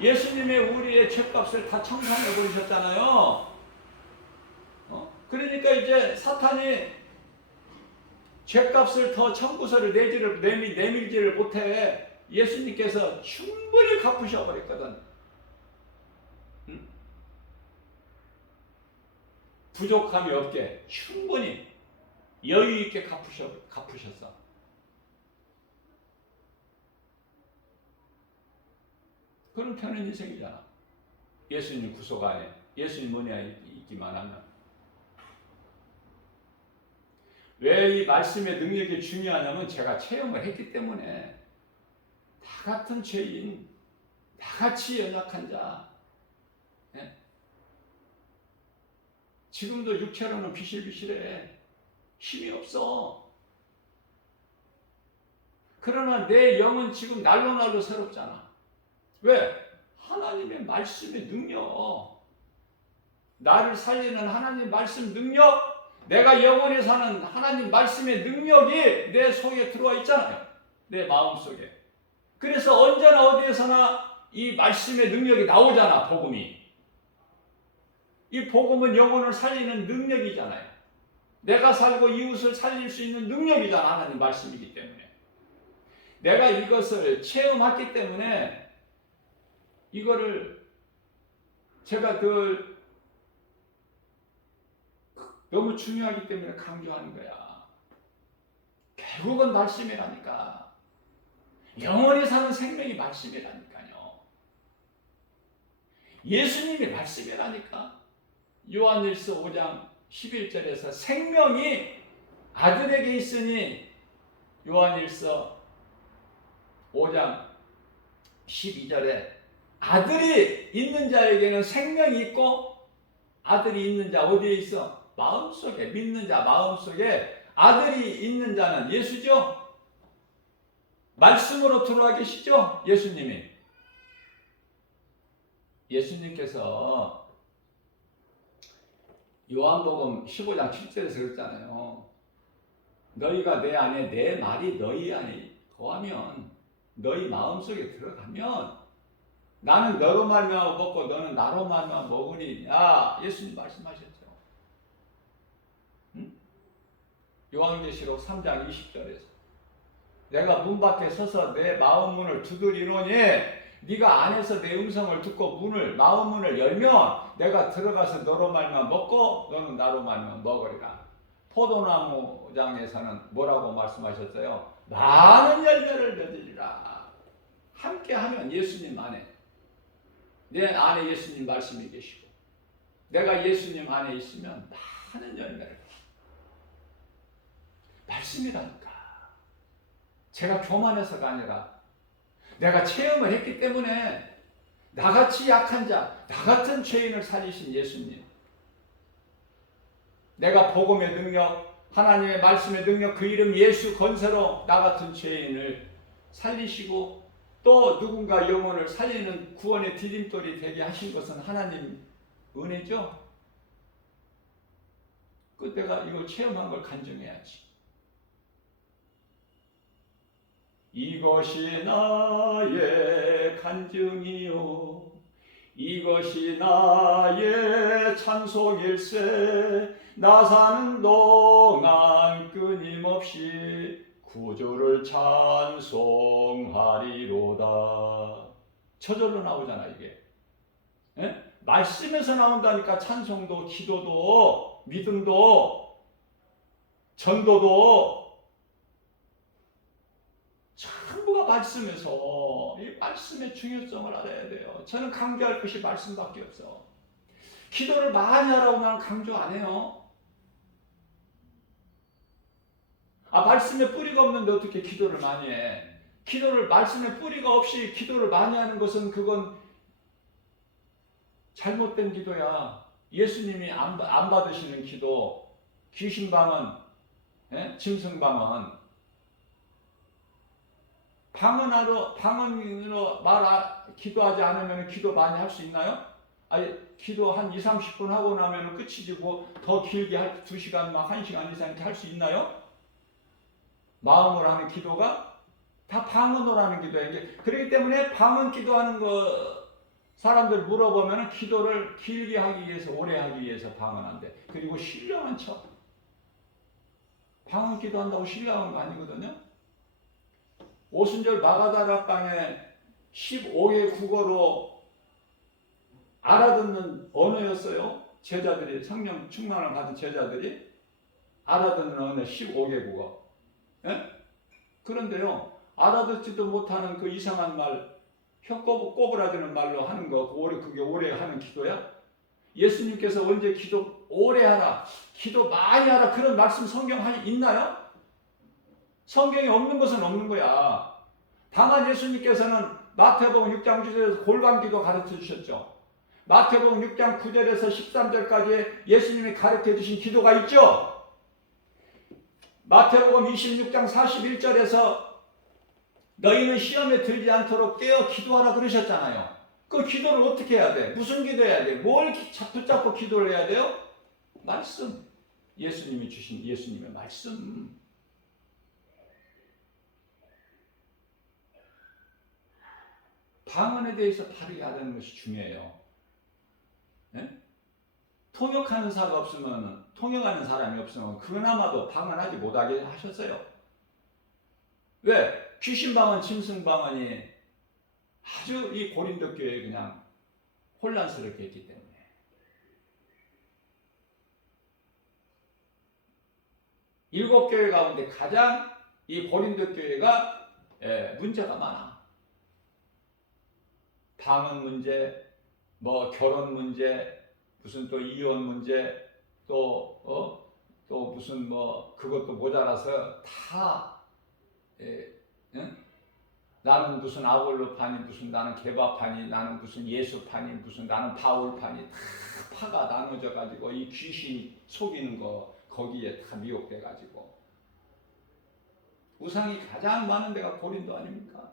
예수님의 우리의 죄값을 다 청산해 버리셨잖아요. 그러니까 이제 사탄이 죄값을 더 청구서를 내밀지를 못해. 예수님께서 충분히 갚으셔 버렸거든. 부족함이 없게 충분히 여유 있게 갚으셨어. 그런 편한 인생이잖아. 예수님 구속 안에, 예수님 은혜 있기만 하면. 왜 이 말씀의 능력이 중요하냐면 제가 체험을 했기 때문에 다 같은 죄인, 다 같이 연약한 자, 예? 지금도 육체로는 비실비실해. 힘이 없어. 그러나 내 영은 지금 날로 새롭잖아. 왜? 하나님의 말씀의 능력, 나를 살리는 하나님 말씀 능력, 내가 영원히 사는 하나님 말씀의 능력이 내 속에 들어와 있잖아요. 내 마음 속에. 그래서 언제나 어디에서나 이 말씀의 능력이 나오잖아. 복음이. 이 복음은 영혼을 살리는 능력이잖아요. 내가 살고 이웃을 살릴 수 있는 능력이잖아. 하나님 말씀이기 때문에. 내가 이것을 체험했기 때문에 이거를 제가 너무 중요하기 때문에 강조하는 거야. 결국은 말씀이라니까. 영원히 사는 생명이 말씀이라니까요. 예수님이 말씀이라니까. 요한일서 5장 11절에서 생명이 아들에게 있으니, 요한일서 5장 12절에 아들이 있는 자에게는 생명이 있고, 아들이 있는 자 어디에 있어? 마음속에. 믿는 자 마음속에 아들이 있는 자는 예수죠? 말씀으로 들어와 계시죠? 예수님이. 예수님께서 요한복음 15장 7절에서 그랬잖아요. 너희가 내 안에, 내 말이 너희 안에 거하면, 너희 마음속에 들어가면 나는 너로 말미암아 먹고 너는 나로 말미암아 먹으리냐. 예수님 말씀하셨죠. 응? 요한계시록 3장 20절에서 내가 문 밖에 서서 내 마음 문을 두드리노니 네가 안에서 내 음성을 듣고 마음 문을 열면 내가 들어가서 너로 말미암아 먹고 너는 나로 말미암아 먹으리라. 포도나무장에서는 뭐라고 말씀하셨어요? 많은 열매를 맺으리라. 함께하면 예수님 안에, 내 안에 예수님 말씀이 계시고 내가 예수님 안에 있으면 많은 열매를. 말씀이라니까. 제가 교만해서가 아니라 내가 체험을 했기 때문에 나같이 약한 자, 나 같은 죄인을 살리신 예수님, 내가 복음의 능력, 하나님의 말씀의 능력, 그 이름 예수 건세로 나 같은 죄인을 살리시고 또 누군가 영혼을 살리는 구원의 디딤돌이 되게 하신 것은 하나님 은혜죠. 내가 이걸 체험한 걸 간증해야지. 이것이 나의 간증이요, 이것이 나의 찬송일세. 나 사는 동안 끊임없이 구주를 찬송하리로다. 저절로 나오잖아 이게. 예? 말씀에서 나온다니까. 찬송도, 기도도, 믿음도, 전도도 전부가 말씀에서, 이 말씀의 중요성을 알아야 돼요. 저는 강조할 것이 말씀밖에 없어. 기도를 많이 하라고 나는 강조 안 해요. 말씀에 뿌리가 없는데 어떻게 기도를 많이 해? 말씀에 뿌리가 없이 기도를 많이 하는 것은 그건 잘못된 기도야. 예수님이 안 받으시는 기도, 귀신 방언, 짐승 방언, 방언으로 기도하지 않으면 기도 많이 할 수 있나요? 기도 한 20-30분 하고 나면 끝이지고 더 길게 2시간, 1시간 이상 할 수 있나요? 마음으로 하는 기도가 다 방언으로 하는 기도예요. 그렇기 때문에 방언 기도하는 거 사람들 물어보면 기도를 길게 하기 위해서, 오래 하기 위해서 방언한대. 그리고 신령한 척. 방언 기도한다고 신령한 거 아니거든요. 오순절 마가다락방에 15개 국어로 알아듣는 언어였어요. 제자들이, 성령 충만을 받은 제자들이 알아듣는 언어 15개 국어. 예? 그런데요, 알아듣지도 못하는 그 이상한 말, 혀 꼬부라지는 말로 하는 거, 그게 오래 하는 기도야? 예수님께서 언제 기도 오래 하라, 기도 많이 하라 그런 말씀 성경에 있나요? 성경에 없는 것은 없는 거야. 다만 예수님께서는 마태복음 6장 9절에서 골방기도 가르쳐 주셨죠. 마태복음 6장 9절에서 13절까지 예수님이 가르쳐 주신 기도가 있죠. 마태복음 26장 41절에서 너희는 시험에 들지 않도록 깨어 기도하라 그러셨잖아요. 그 기도를 어떻게 해야 돼? 무슨 기도해야 돼? 뭘 붙잡고 기도를 해야 돼요? 말씀. 예수님이 주신 예수님의 말씀. 방언에 대해서 바르게 하는 것이 중요해요. 네? 통역하는 사가 없으면, 통역하는 사람이 없으면 그나마도 방언하지 못하게 하셨어요. 왜? 귀신 방언, 짐승 방언이 아주 이 고린도 교회에 그냥 혼란스럽게 했기 때문에. 일곱 교회 가운데 가장 이 고린도 교회가 문제가 많아. 방언 문제, 뭐 결혼 문제, 무슨 또 이혼 문제, 또 무슨 뭐 그것도 모자라서 다 응? 나는 무슨 아볼로파니, 무슨 나는 개바파니, 나는 무슨 예수파니, 무슨 나는 바울파니, 다 파가 나눠져 가지고 이 귀신이 속이는 거 거기에 다 미혹돼 가지고 우상이 가장 많은 데가 고린도 아닙니까?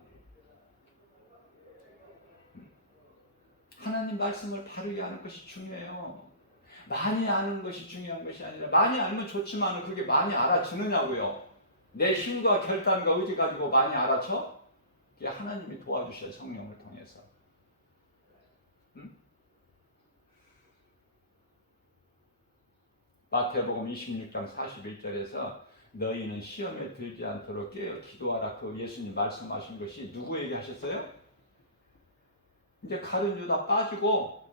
하나님 말씀을 바르게 하는 것이 중요해요. 많이 아는 것이 중요한 것이 아니라, 많이 알면 좋지만 그게 많이 알아주느냐고요. 내 힘과 결단과 의지 가지고 많이 알아쳐? 그게 하나님이 도와주셔요. 성령을 통해서. 마태복음 26장 41절에서 너희는 시험에 들지 않도록 깨어 기도하라, 그 예수님 말씀하신 것이 누구에게 하셨어요? 이제 가룟 유다 빠지고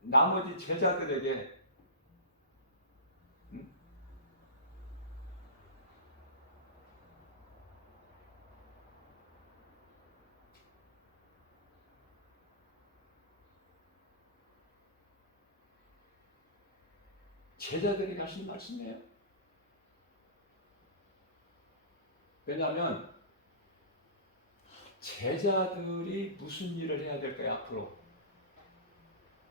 나머지 제자들에게 제자들에게 하신 말씀이에요. 왜냐하면 제자들이 무슨 일을 해야 될까요? 앞으로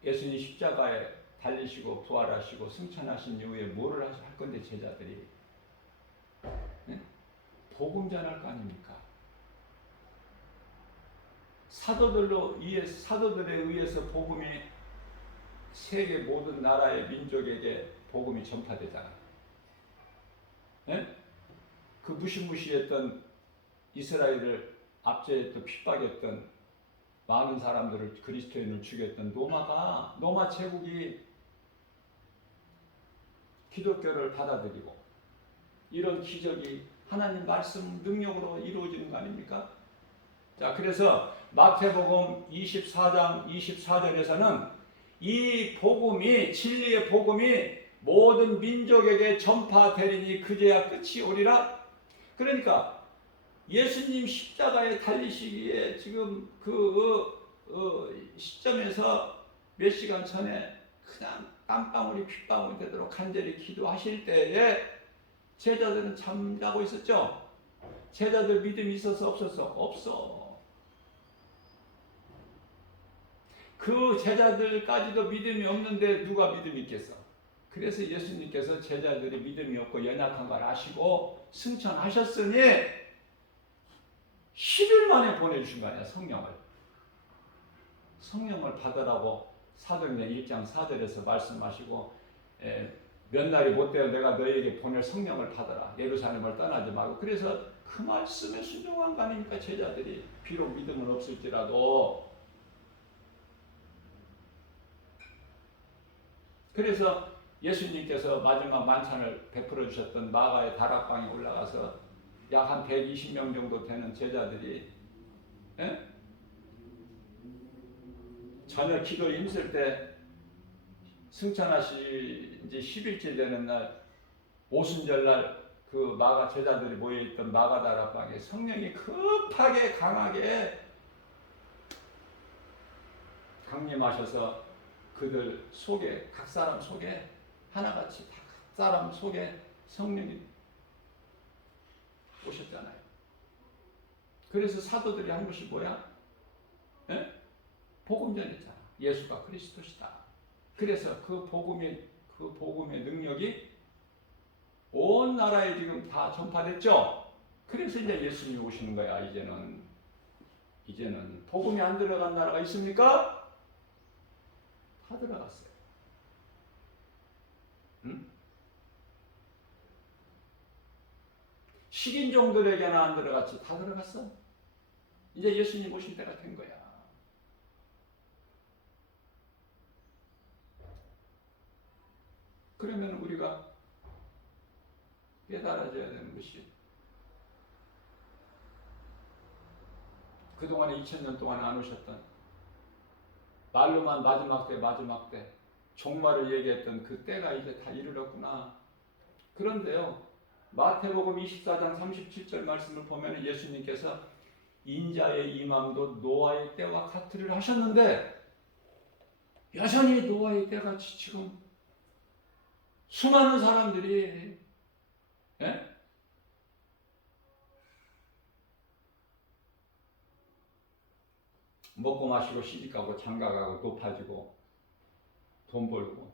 예수님 십자가에 달리시고 부활하시고 승천하신 이후에 뭐를 할 건데, 제자들이 복음 전할 거 아닙니까? 사도들에 의해서 복음이 세계 모든 나라의 민족에게 복음이 전파되잖아요. 그 무시무시했던 이스라엘을 압제했던, 핍박했던 많은 사람들을, 그리스도인을 죽였던 로마 제국이 기독교를 받아들이고, 이런 기적이 하나님 말씀 능력으로 이루어지는 거 아닙니까? 자, 그래서 마태복음 24장 24절에서는 이 복음이, 진리의 복음이 모든 민족에게 전파되리니 그제야 끝이 오리라. 그러니까 예수님 십자가에 달리시기에 지금 시점에서 몇 시간 전에 그냥 땀방울이 핏방울이 되도록 간절히 기도하실 때에 제자들은 잠자고 있었죠. 제자들 믿음이 있어서 없었어? 없어. 그 제자들까지도 믿음이 없는데 누가 믿음이 있겠어? 그래서 예수님께서 제자들이 믿음이 없고 연약한 걸 아시고 승천하셨으니 10일 만에 보내주신 거 아니야, 성령을. 성령을 받으라고 사도행전 1장 4절에서 말씀하시고, 몇 날이 못 되어 내가 너희에게 보낼 성령을 받아라. 예루살렘을 떠나지 말고. 그래서 그 말씀에 순종한 거 아닙니까, 제자들이. 비록 믿음은 없을지라도. 그래서 예수님께서 마지막 만찬을 베풀어 주셨던 마가의 다락방에 올라가서 약 한 120명 정도 되는 제자들이 저녁 기도에 힘쓸 때 승천하신 지 10일째 되는 날, 오순절 날, 그 마가 제자들이 모여있던 마가 다락방에 성령이 급하게 강하게 강림하셔서 그들 속에, 각 사람 속에 하나같이 각 사람 속에 성령이 오셨잖아요. 그래서 사도들이 한 것이 뭐야? 예? 복음 전했잖아. 예수가 그리스도시다. 그래서 그 복음의 능력이 온 나라에 지금 다 전파됐죠. 그래서 이제 예수님이 오시는 거야. 이제는 복음이 안 들어간 나라가 있습니까? 다 들어갔어요. 응? 식인종들에게나 안 들어갔지. 다 들어갔어. 이제 예수님 오실 때가 된 거야. 그러면 우리가 깨달아져야 되는 것이, 그동안에 2000년 동안 안 오셨던, 말로만 마지막 때 종말을 얘기했던 그 때가 이제 다 이르렀구나. 그런데요, 마태복음 24장 37절 말씀을 보면 예수님께서 인자의 임함도 노아의 때와 같으리라 하셨는데, 여전히 노아의 때같이 지금 수많은 사람들이, 예? 먹고 마시고 시집가고 장가가고 높아지고 돈 벌고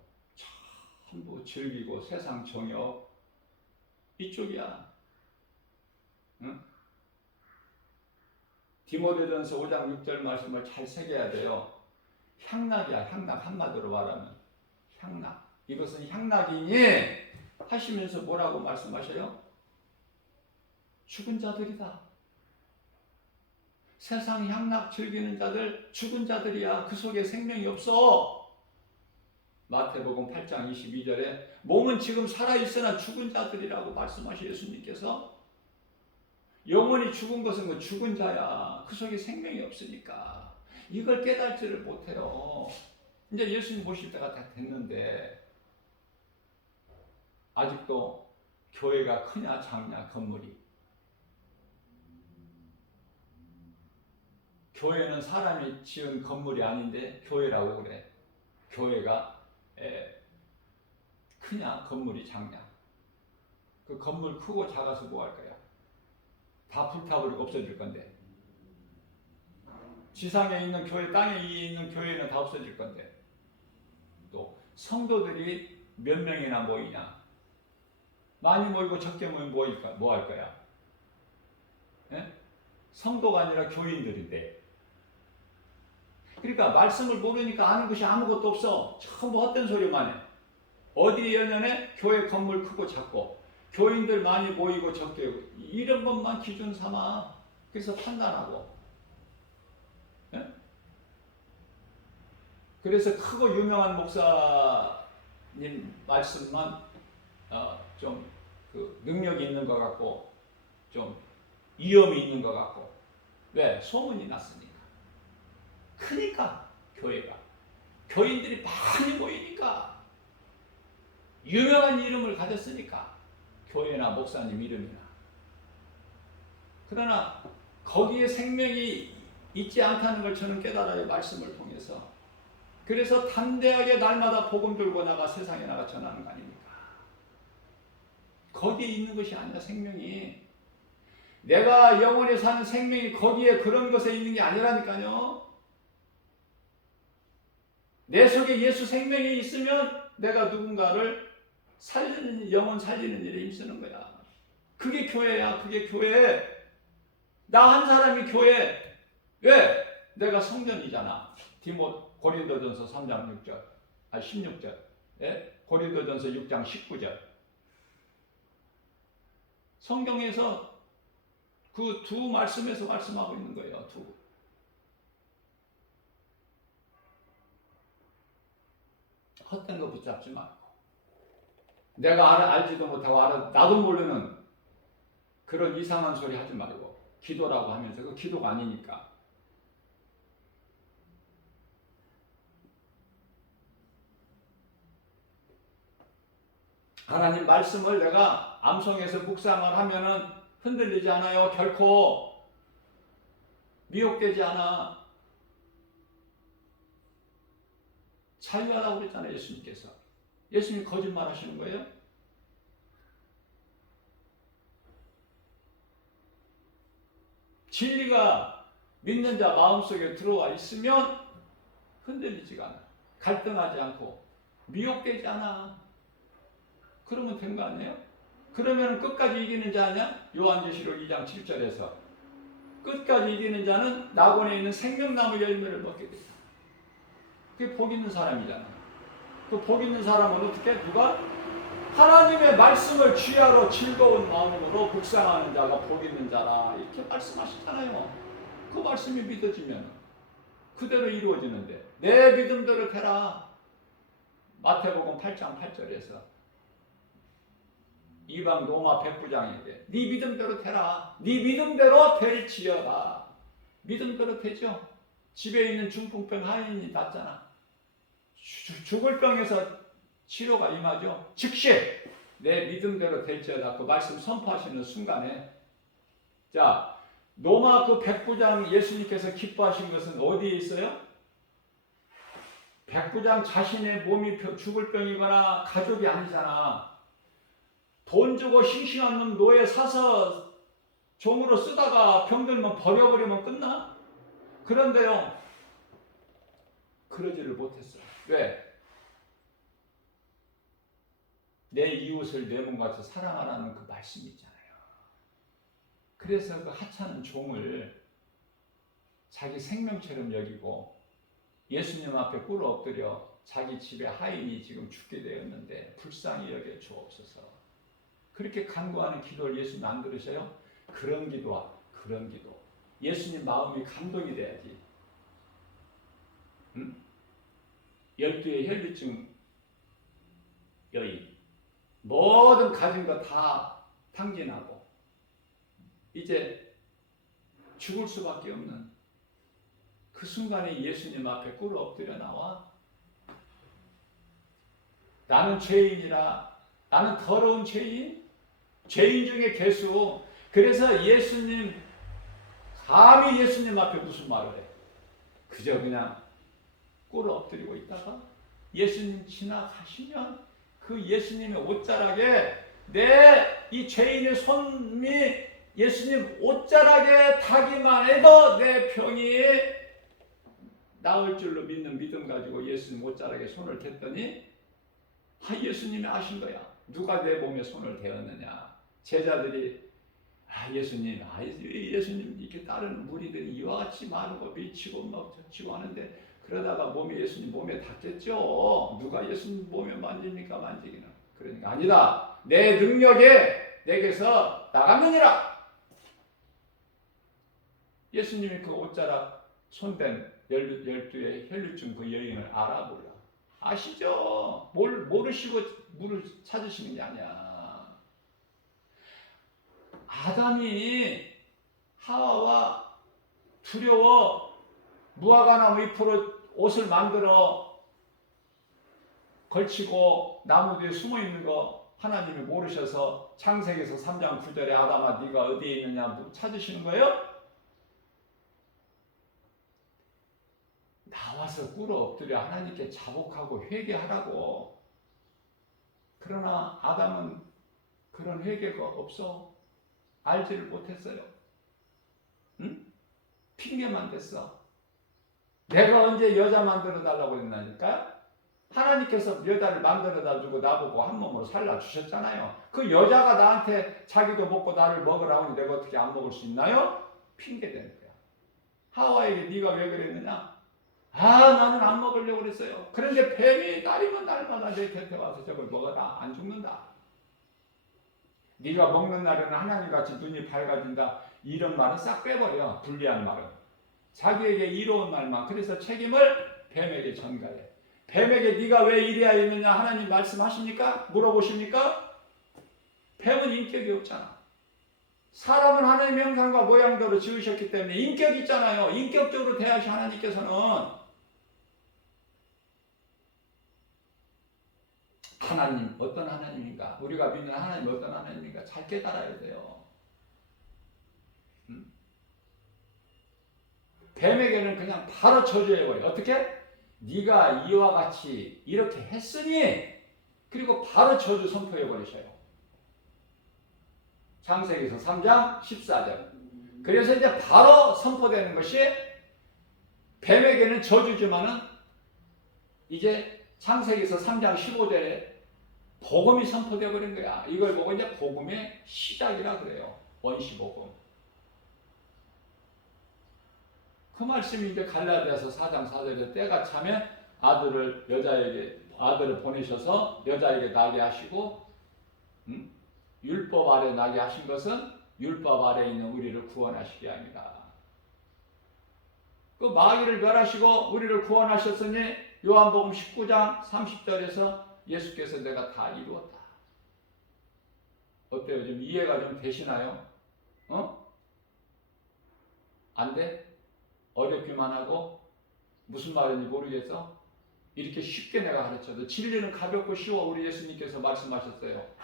전부 즐기고 세상 정욕 이쪽이야. 응? 디모데전서 5장 6절 말씀을 잘 새겨야 돼요. 향락이야. 향락. 한마디로 말하면 향락. 이것은 향락이니 하시면서 뭐라고 말씀하셔요? 죽은 자들이다. 세상 향락 즐기는 자들 죽은 자들이야. 그 속에 생명이 없어. 마태복음 8장 22절에 몸은 지금 살아있으나 죽은 자들이라고 말씀하신 예수님께서, 영원히 죽은 것은 그 죽은 자야. 그 속에 생명이 없으니까 이걸 깨달지를 못해요. 이제 예수님 오실 때가 다 됐는데 아직도 교회가 크냐 작냐 건물이. 교회는 사람이 지은 건물이 아닌데 교회라고 그래. 교회가 크냐 건물이 작냐. 그 건물 크고 작아서 뭐 할 거야? 다 불타버리고 없어질 건데. 지상에 있는 교회, 땅에 있는 교회는 다 없어질 건데. 또 성도들이 몇 명이나 모이냐? 많이 모이고 적게 모이면 뭐 할 거야? 예? 성도가 아니라 교인들인데. 그러니까 말씀을 모르니까 아는 것이 아무것도 없어. 전부 헛된 소리만 해. 어디 연연해? 교회 건물 크고 작고 교인들 많이 모이고 적게, 이런 것만 기준 삼아. 그래서 판단하고. 예? 그래서 크고 유명한 목사님 말씀만 좀 그 능력이 있는 것 같고 좀 위험이 있는 것 같고. 왜? 소문이 났으니까. 크니까 교회가, 교인들이 많이 모이니까, 유명한 이름을 가졌으니까, 교회나 목사님 이름이나. 그러나 거기에 생명이 있지 않다는 걸 저는 깨달아요. 말씀을 통해서. 그래서 담대하게 날마다 복음 들고 나가 세상에 나가 전하는 거 아닙니까? 거기에 있는 것이 아니라 생명이, 내가 영원히 사는 생명이 거기에 그런 것에 있는 게 아니라니까요. 내 속에 예수 생명이 있으면 내가 누군가를 살리는, 영혼 살리는 일에 힘쓰는 거야. 그게 교회야. 그게 교회. 나 한 사람이 교회. 왜? 내가 성전이잖아. 고린도전서 3장 6절, 16절. 예? 고린도전서 6장 19절. 성경에서 그 두 말씀에서 말씀하고 있는 거예요. 헛된 거 붙잡지 말고, 내가 알지도 못하고 나도 모르는 그런 이상한 소리 하지 말고, 기도라고 하면서 그 기도가 아니니까. 하나님 말씀을 내가 암송해서 묵상을 하면은 흔들리지 않아요. 결코 미혹되지 않아. 자유하다고 그랬잖아요. 예수님께서. 예수님 거짓말 하시는 거예요? 진리가 믿는 자 마음속에 들어와 있으면 흔들리지가 않아. 갈등하지 않고 미혹되지 않아. 그러면 된 거 아니에요? 그러면 끝까지 이기는 자 아니야? 요한계시록 2장 7절에서 끝까지 이기는 자는 낙원에 있는 생명나무 열매를 먹게 된다. 그게 복 있는 사람이잖아. 그 복 있는 사람은 어떻게? 누가? 하나님의 말씀을 취하러 즐거운 마음으로 묵상하는 자가 복 있는 자라 이렇게 말씀하시잖아요. 그 말씀이 믿어지면 그대로 이루어지는데 내 믿음대로 되라. 마태복음 8장 8절에서 이방 로마 백부장에게 네 믿음대로 되라. 네 믿음대로 될지어다. 믿음대로 되죠. 집에 있는 중풍병 하인이 낫잖아. 죽을 병에서 치료가 임하죠. 즉시 내 믿음대로 될지어다. 그 말씀 선포하시는 순간에 자 로마 그 백부장 예수님께서 기뻐하신 것은 어디에 있어요? 백부장 자신의 몸이 죽을 병이거나 가족이 아니잖아. 돈 주고 싱싱한 놈 노예 사서 종으로 쓰다가 병들면 버려버리면 끝나? 그런데요 그러지를 못했어요. 왜? 내 이웃을 내 몸같이 사랑하라는 그 말씀이 있잖아요. 그래서 그 하찮은 종을 자기 생명처럼 여기고 예수님 앞에 꿇어 엎드려 자기 집에 하인이 지금 죽게 되었는데 불쌍히 여겨 주옵소서. 그렇게 간구하는 기도를 예수님 안 들으셔요? 그런 기도와 그런 기도. 예수님 마음이 감동이 돼야지. 응? 12의 혈류증 여인 모든 가진 거 다 탕진하고 이제 죽을 수밖에 없는 그 순간에 예수님 앞에 꿇어 엎드려 나와 나는 죄인이라 나는 더러운 죄인 중에 괴수. 그래서 예수님 감히 예수님 앞에 무슨 말을 해? 그저 그냥 꿇어 엎드리고 있다가 예수님 지나가시면 그 예수님의 옷자락에 내 이 죄인의 손이 예수님 옷자락에 닿기만 해도 내 병이 나을 줄로 믿는 믿음 가지고 예수님 옷자락에 손을 댔더니 예수님이 아신 거야. 누가 내 몸에 손을 대었느냐. 제자들이 예수님 이렇게 다른 무리들이 이와 같이 마르고 미치고 막 저치고 하는데 그러다가 몸이 예수님 몸에 닿겠죠. 누가 예수님 몸에 만집니까? 만지기는. 그러니까 아니다. 내 능력에 내게서 나갔느니라. 예수님이 그 옷자락 손댄 12의 혈류증 그 여인을 알아 몰라. 아시죠? 모르시고 물을 찾으시는 게 아니야. 아담이 하와와 두려워 무화과나무 잎으로 옷을 만들어 걸치고 나무 뒤에 숨어 있는 거 하나님이 모르셔서 창세기에서 3장 9절에 아담아 네가 어디에 있느냐 찾으시는 거예요? 나와서 꿇어 엎드려 하나님께 자복하고 회개하라고. 그러나 아담은 그런 회개가 없어. 알지를 못했어요. 응? 핑계만 댔어. 내가 언제 여자 만들어 달라고 했나니까? 하나님께서 여자를 만들어다 주고 나보고 한 몸으로 살라 주셨잖아요. 그 여자가 나한테 자기도 먹고 나를 먹으라고 하니 내가 어떻게 안 먹을 수 있나요? 핑계대는 거야. 하와에게 네가 왜 그랬느냐? 나는 안 먹으려고 그랬어요. 그런데 뱀이 날이면 날마다 내 곁에 와서 저걸 먹어라. 안 죽는다. 네가 먹는 날에는 하나님같이 눈이 밝아진다. 이런 말은 싹 빼버려. 불리한 말은. 자기에게 이로운 말만. 그래서 책임을 뱀에게 전가해. 뱀에게 네가 왜 이래야 했느냐 하나님 말씀하십니까? 물어보십니까? 뱀은 인격이 없잖아. 사람은 하나님의 형상과 모양대로 지으셨기 때문에 인격이 있잖아요. 인격적으로 대하시 하나님께서는. 하나님 어떤 하나님인가? 우리가 믿는 하나님 어떤 하나님인가? 잘 깨달아야 돼요. 뱀에게는 그냥 바로 저주해버려. 어떻게? 네가 이와 같이 이렇게 했으니, 그리고 바로 저주 선포해 버리셔요. 창세기서 3장 14절. 그래서 이제 바로 선포되는 것이, 뱀에게는 저주지만은 이제 창세기서 3장 15절에 복음이 선포되어 버린 거야. 이걸 보고 이제 복음의 시작이라 그래요. 원시복음. 그 말씀이 이제 갈라디아서 4장 4절에 때가 차면 아들을 보내셔서 여자에게 나게 하시고, 율법 아래 나게 하신 것은 율법 아래 있는 우리를 구원하시게 합니다. 그 마귀를 멸하시고 우리를 구원하셨으니 요한복음 19장 30절에서 예수께서 내가 다 이루었다. 어때요? 좀 이해가 좀 되시나요? 안 돼? 어렵기만 하고 무슨 말인지 모르겠어? 이렇게 쉽게 내가 가르쳐도 진리는 가볍고 쉬워. 우리 예수님께서 말씀하셨어요.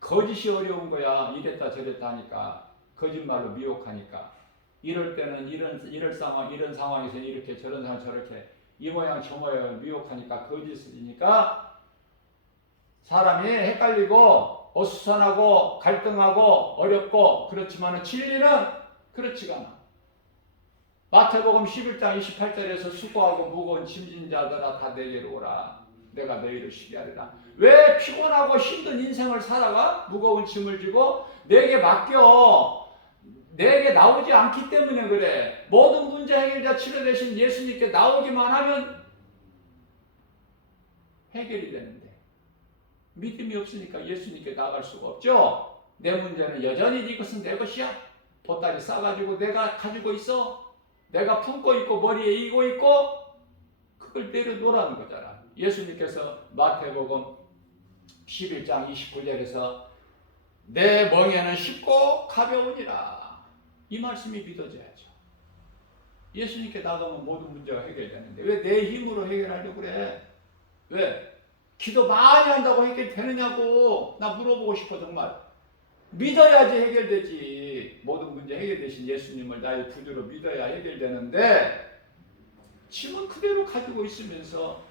거짓이 어려운 거야. 이랬다 저랬다 하니까, 거짓말로 미혹하니까. 이럴 때는 이런 상황에서 이렇게, 저런 상황 저렇게, 이 모양 저 모양을 미혹하니까, 거짓이니까 사람이 헷갈리고 어수선하고 갈등하고 어렵고, 그렇지만 진리는 그렇지가 않아. 마태복음 11장 28절에서 수고하고 무거운 짐진 자들아 다 내게로 오라. 내가 너희를 쉬게 하리라. 왜 피곤하고 힘든 인생을 살아가? 무거운 짐을 지고 내게 맡겨. 내게 나오지 않기 때문에 그래. 모든 문제 해결자 치료 대신 예수님께 나오기만 하면 해결이 되는데, 믿음이 없으니까 예수님께 나갈 수가 없죠. 내 문제는 여전히 이것은 내 것이야. 보따리 싸가지고 내가 가지고 있어. 내가 품고 있고 머리에 이고 있고, 그걸 내려놓으라는 거잖아. 예수님께서 마태복음 11장 29절에서 내 멍에는 쉽고 가벼우니라. 이 말씀이 믿어져야죠. 예수님께 나가면 모든 문제가 해결되는데 왜 내 힘으로 해결하려고 그래? 왜? 기도 많이 한다고 해결되느냐고 나 물어보고 싶어. 정말 믿어야지 해결되지. 모든 문제 해결되신 예수님을 나의 구주로 믿어야 해결되는데, 짐은 그대로 가지고 있으면서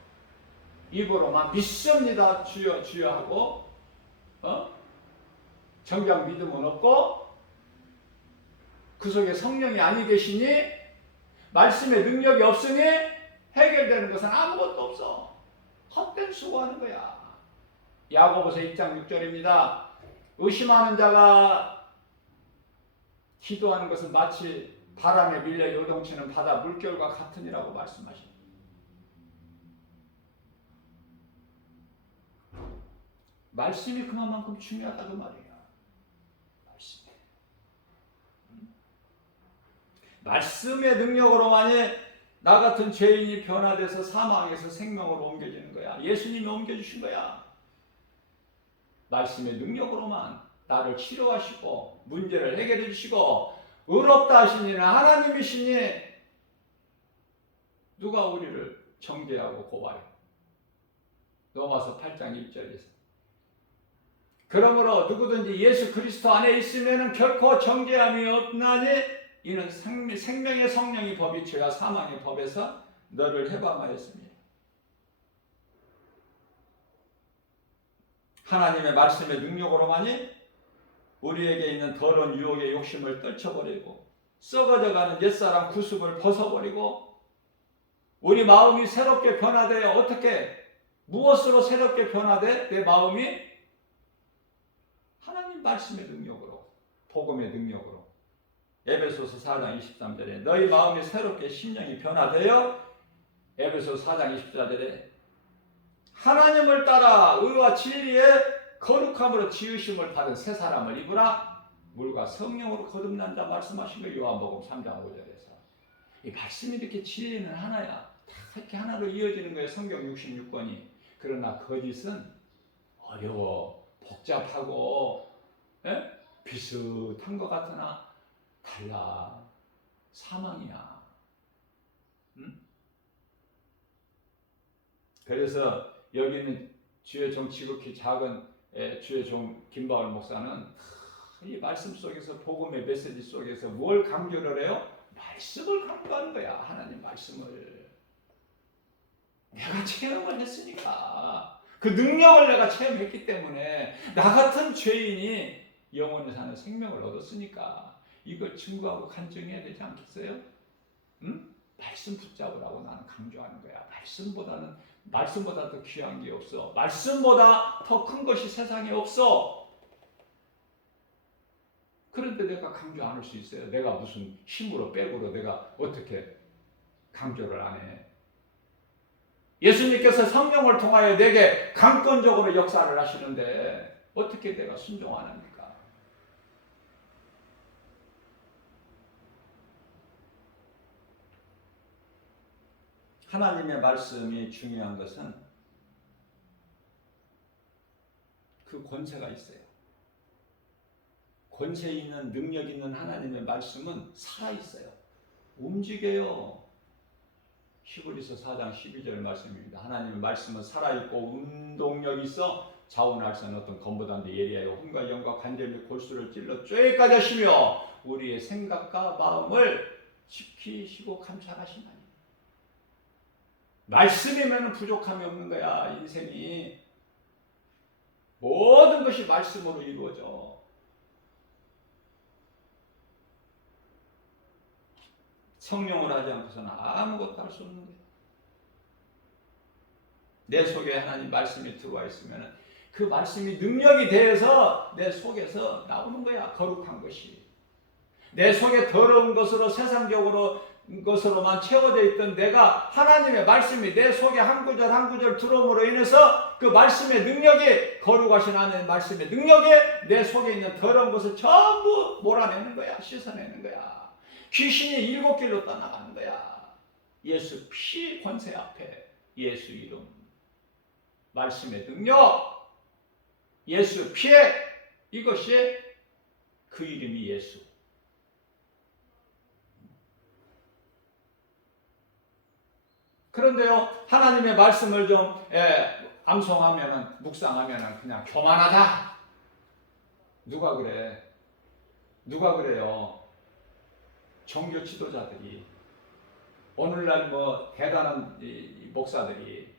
입으로만 믿습니다 주여 주여 하고, 정작 믿음은 없고, 그 속에 성령이 아니 계시니, 말씀의 능력이 없으니 해결되는 것은 아무것도 없어. 헛된 수고하는 거야. 야고보서 1장 6절입니다. 의심하는 자가 기도하는 것은 마치 바람에 밀려 요동치는 바다 물결과 같으니라고 말씀하십니다. 말씀이 그만큼 중요하다고 말이에요. 말씀의 능력으로만이 나 같은 죄인이 변화돼서 사망에서 생명으로 옮겨지는 거야. 예수님이 옮겨주신 거야. 말씀의 능력으로만 나를 치료하시고 문제를 해결해 주시고, 의롭다 하신 이는 하나님이시니 누가 우리를 정죄하고 고발해? 로마서 8장 1절에서. 그러므로 누구든지 예수 그리스도 안에 있으면 결코 정죄함이 없나니 이는 생명의 성령이 법이 죄와 사망의 법에서 너를 해방하였습니다. 하나님의 말씀의 능력으로만이 우리에게 있는 더러운 유혹의 욕심을 떨쳐버리고, 썩어져가는 옛사람 구습을 벗어버리고, 우리 마음이 새롭게 변화되어, 어떻게, 무엇으로 새롭게 변화돼? 내 마음이 하나님 말씀의 능력으로, 복음의 능력으로. 에베소서 4장 23절에 너희 마음이 새롭게 심령이 변화되어, 에베소서 4장 24절에 하나님을 따라 의와 진리의 거룩함으로 지으심을 받은 새 사람을 입으라. 물과 성령으로 거듭난다 말씀하신 거 요한복음 3장 5절에서. 이 말씀이 이렇게 진리는 하나야. 다 이렇게 하나로 이어지는 거예요. 성경 66권이. 그러나 거짓은 어려워, 복잡하고, 비슷한 것 같으나 달라. 사망이야. 그래서 여기는 주의 종 지극히 작은 주의 종 김바울 목사는 이 말씀 속에서, 복음의 메시지 속에서 뭘 강조를 해요? 말씀을 강조하는 거야. 하나님 말씀을. 내가 체험을 했으니까. 그 능력을 내가 체험했기 때문에 나 같은 죄인이 영원히 사는 생명을 얻었으니까 이걸 증거하고 간증해야 되지 않겠어요? 응? 말씀 붙잡으라고 나는 강조하는 거야. 말씀보다 더 귀한 게 없어. 말씀보다 더 큰 것이 세상에 없어. 그런데 내가 강조 안 할 수 있어요. 내가 무슨 힘으로 백으로 내가 어떻게 강조를 안 해. 예수님께서 성령을 통하여 내게 강권적으로 역사를 하시는데 어떻게 내가 순종 안 합니까? 하나님의 말씀이 중요한 것은 그 권세가 있어요. 권세 있는 능력 있는 하나님의 말씀은 살아있어요. 움직여요. 히브리서 4장 12절 말씀입니다. 하나님의 말씀은 살아있고 운동력이 있어 자원할 수 없는 어떤 검보다는 예리하여 혼과 영과 관절 및 골수를 찔러 쬐까지 하시며 우리의 생각과 마음을 지키시고 감찰하시나니. 말씀이면 부족함이 없는 거야. 인생이 모든 것이 말씀으로 이루어져. 성령을 하지 않고서는 아무것도 할 수 없는 거야. 내 속에 하나님 말씀이 들어와 있으면 그 말씀이 능력이 되어서 내 속에서 나오는 거야. 거룩한 것이. 내 속에 더러운 것으로 세상적으로 것으로만 채워져 있던 내가 하나님의 말씀이 내 속에 한 구절 한 구절 들어옴으로 인해서 그 말씀의 능력이 거룩하신 하나님의 말씀의 능력이 내 속에 있는 더러운 것을 전부 몰아내는 거야. 씻어내는 거야. 귀신이 7길로 떠나가는 거야. 예수 피 권세 앞에 예수 이름 말씀의 능력 예수 피해 이것이 그 이름이 예수. 그런데요, 하나님의 말씀을 좀 암송하면 묵상하면 그냥 교만하다. 누가 그래? 누가 그래요? 종교 지도자들이 오늘날 뭐 대단한 목사들이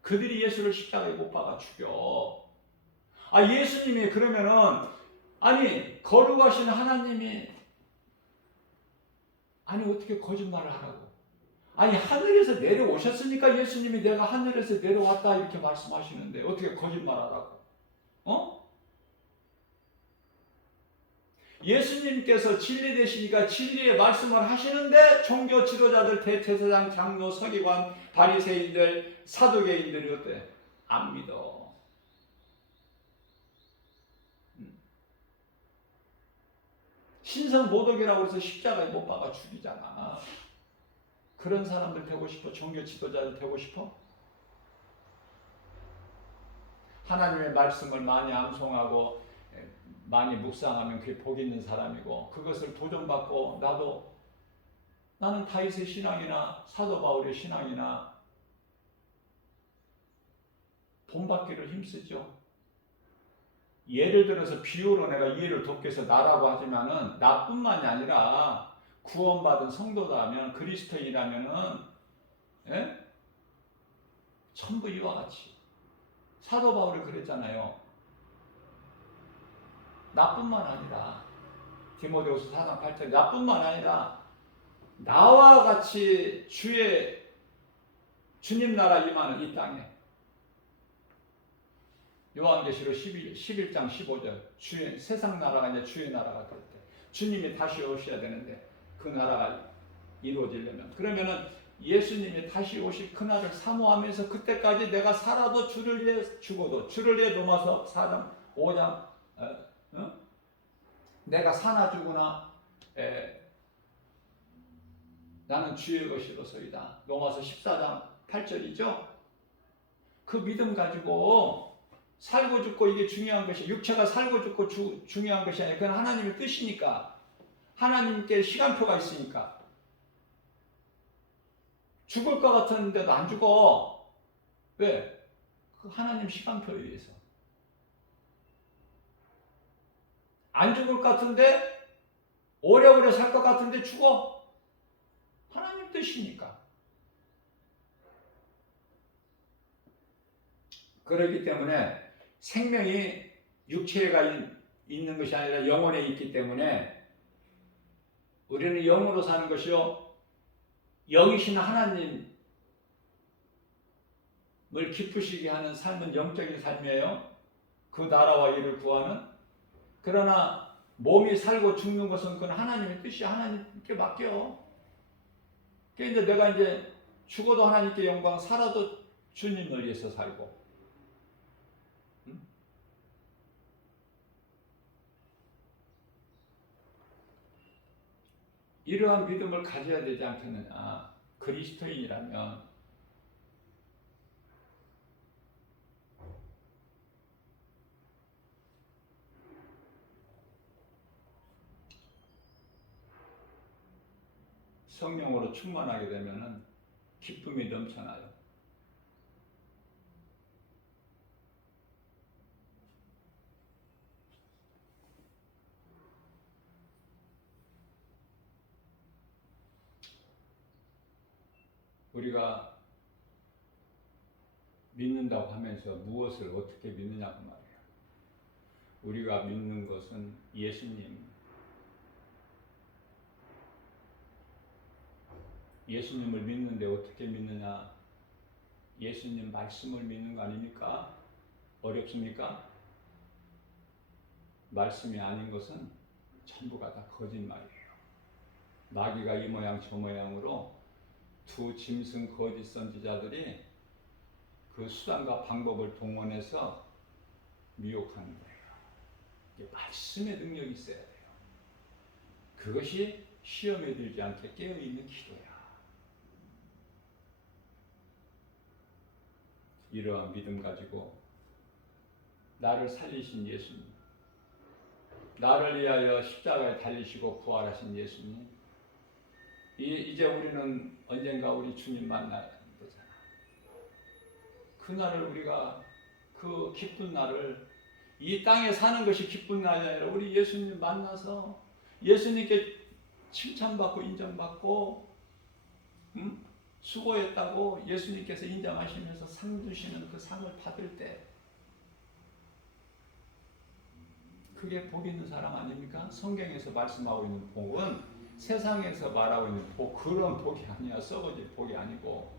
그들이 예수를 십자가에 못 박아 죽여. 예수님이 그러면은 거룩하신 하나님이 어떻게 거짓말을 하라고? 하늘에서 내려오셨으니까 예수님이 내가 하늘에서 내려왔다 이렇게 말씀하시는데 어떻게 거짓말하라고? 예수님께서 진리 되시니까 진리의 말씀을 하시는데 종교 지도자들 대제사장 장로 서기관 바리새인들 사두개인들이 어때? 안 믿어. 신성 모독이라고 해서 십자가에 못 박아 죽이잖아. 그런 사람들 되고 싶어? 종교 지도자들 되고 싶어? 하나님의 말씀을 많이 암송하고 많이 묵상하면 그게 복 있는 사람이고 그것을 도전받고 나는 다윗의 신앙이나 사도 바울의 신앙이나 본받기를 힘쓰죠. 예를 들어서 비유로 내가 이해를 돕기 위해서 나라고 하지만은 나뿐만이 아니라 구원받은 성도라면 그리스도인이라면은 전부 이와 같이 사도 바울이 그랬잖아요. 나뿐만 아니라 디모데후서 4장 8절 나뿐만 아니라 나와 같이 주님 나라 임하는 이 땅에 요한계시록 11장 15절 세상 나라가 이제 주의 나라가 될 때 주님이 다시 오셔야 되는데 그 나라가 이루어지려면 그러면은 예수님이 다시 오실 그날을 사모하면서 그때까지 내가 살아도 주를 위해 죽어도 주를 위해 로마서 4장 5장 내가 사나 죽으나 나는 주의 것이로소이다. 로마서 14장 8절이죠. 그 믿음 가지고 살고 죽고 이게 중요한 것이 육체가 살고 죽고 중요한 것이 아니라 그건 하나님의 뜻이니까 하나님께 시간표가 있으니까 죽을 것 같은데도 안 죽어. 왜? 그 하나님 시간표에 의해서 안 죽을 것 같은데 오래오래 살 것 같은데 죽어. 하나님 뜻이니까. 그렇기 때문에 생명이 육체가 있는 것이 아니라 영혼에 있기 때문에 우리는 영으로 사는 것이요, 영이신 하나님을 기쁘시게 하는 삶은 영적인 삶이에요. 그 나라와 일을 구하는. 그러나 몸이 살고 죽는 것은 그건 하나님의 뜻이 하나님께 맡겨. 그러니까 이제 내가 이제 죽어도 하나님께 영광, 살아도 주님을 위해서 살고. 이러한 믿음을 가져야 되지 않겠느냐. 그리스도인이라면 성령으로 충만하게 되면은 기쁨이 넘쳐나요. 우리가 믿는다고 하면서 무엇을 어떻게 믿느냐고 말이에요. 우리가 믿는 것은 예수님. 예수님을 믿는데 어떻게 믿느냐? 예수님 말씀을 믿는 거 아닙니까? 어렵습니까? 말씀이 아닌 것은 전부가 다 거짓말이에요. 마귀가 이 모양 저 모양으로 두 짐승 거짓 선지자들이 그 수단과 방법을 동원해서 미혹하는 거예요. 이게 말씀의 능력이 있어야 돼요. 그것이 시험에 들지 않게 깨어있는 기도야. 이러한 믿음 가지고 나를 살리신 예수님, 나를 위하여 십자가에 달리시고 부활하신 예수님, 이제 우리는 언젠가 우리 주님 만나야 되잖아. 그날을 우리가, 그 기쁜 날을, 이 땅에 사는 것이 기쁜 날이 아니라 우리 예수님 만나서 예수님께 칭찬받고 인정받고 수고했다고 예수님께서 인정하시면서 상 주시는 그 상을 받을 때, 그게 복 있는 사람 아닙니까? 성경에서 말씀하고 있는 복은 세상에서 말하고 있는 복, 그런 복이 아니야. 썩어질 복이 아니고,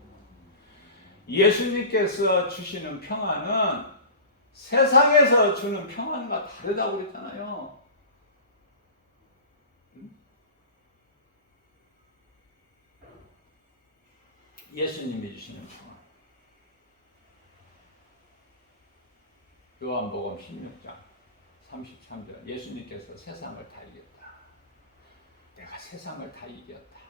예수님께서 주시는 평안은 세상에서 주는 평안과 다르다고 그랬잖아요. 예수님이 주시는 평안. 요한복음 16장 33절, 예수님께서 세상을 다 이겼다. 내가 세상을 다 이겼다.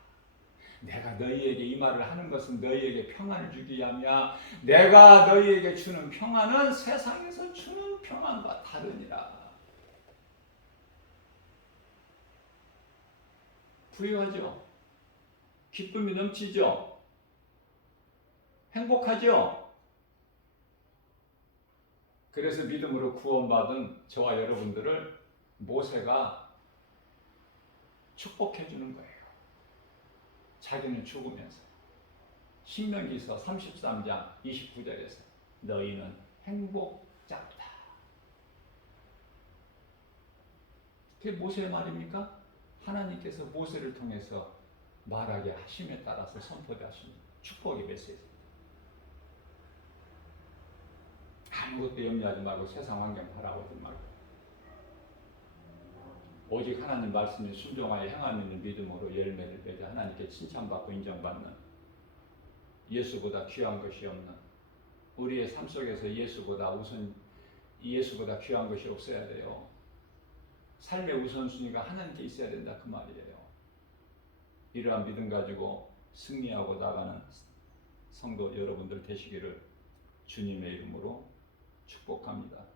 내가 너희에게 이 말을 하는 것은 너희에게 평안을 주기 위함이야. 내가 너희에게 주는 평안은 세상에서 주는 평안과 다르니라. 부유하죠? 기쁨이 넘치죠? 행복하죠? 그래서 믿음으로 구원받은 저와 여러분들을 모세가 축복해 주는 거예요. 자기는 죽으면서. 신명기서 33장 29절에서 너희는 행복자다. 그게 모세의 말입니까? 하나님께서 모세를 통해서 말하게 하심에 따라서 선포되신 축복의 메시지입니다. 아무것도 염려하지 말고 세상 환경 바라보지 말고 오직 하나님 말씀에 순종하여 행하는 믿음으로 열매를 맺어 하나님께 칭찬받고 인정받는, 예수보다 귀한 것이 없는, 우리의 삶 속에서 예수보다 귀한 것이 없어야 돼요. 삶의 우선순위가 하나님께 있어야 된다, 그 말이에요. 이러한 믿음 가지고 승리하고 나가는 성도 여러분들 되시기를 주님의 이름으로 축복합니다.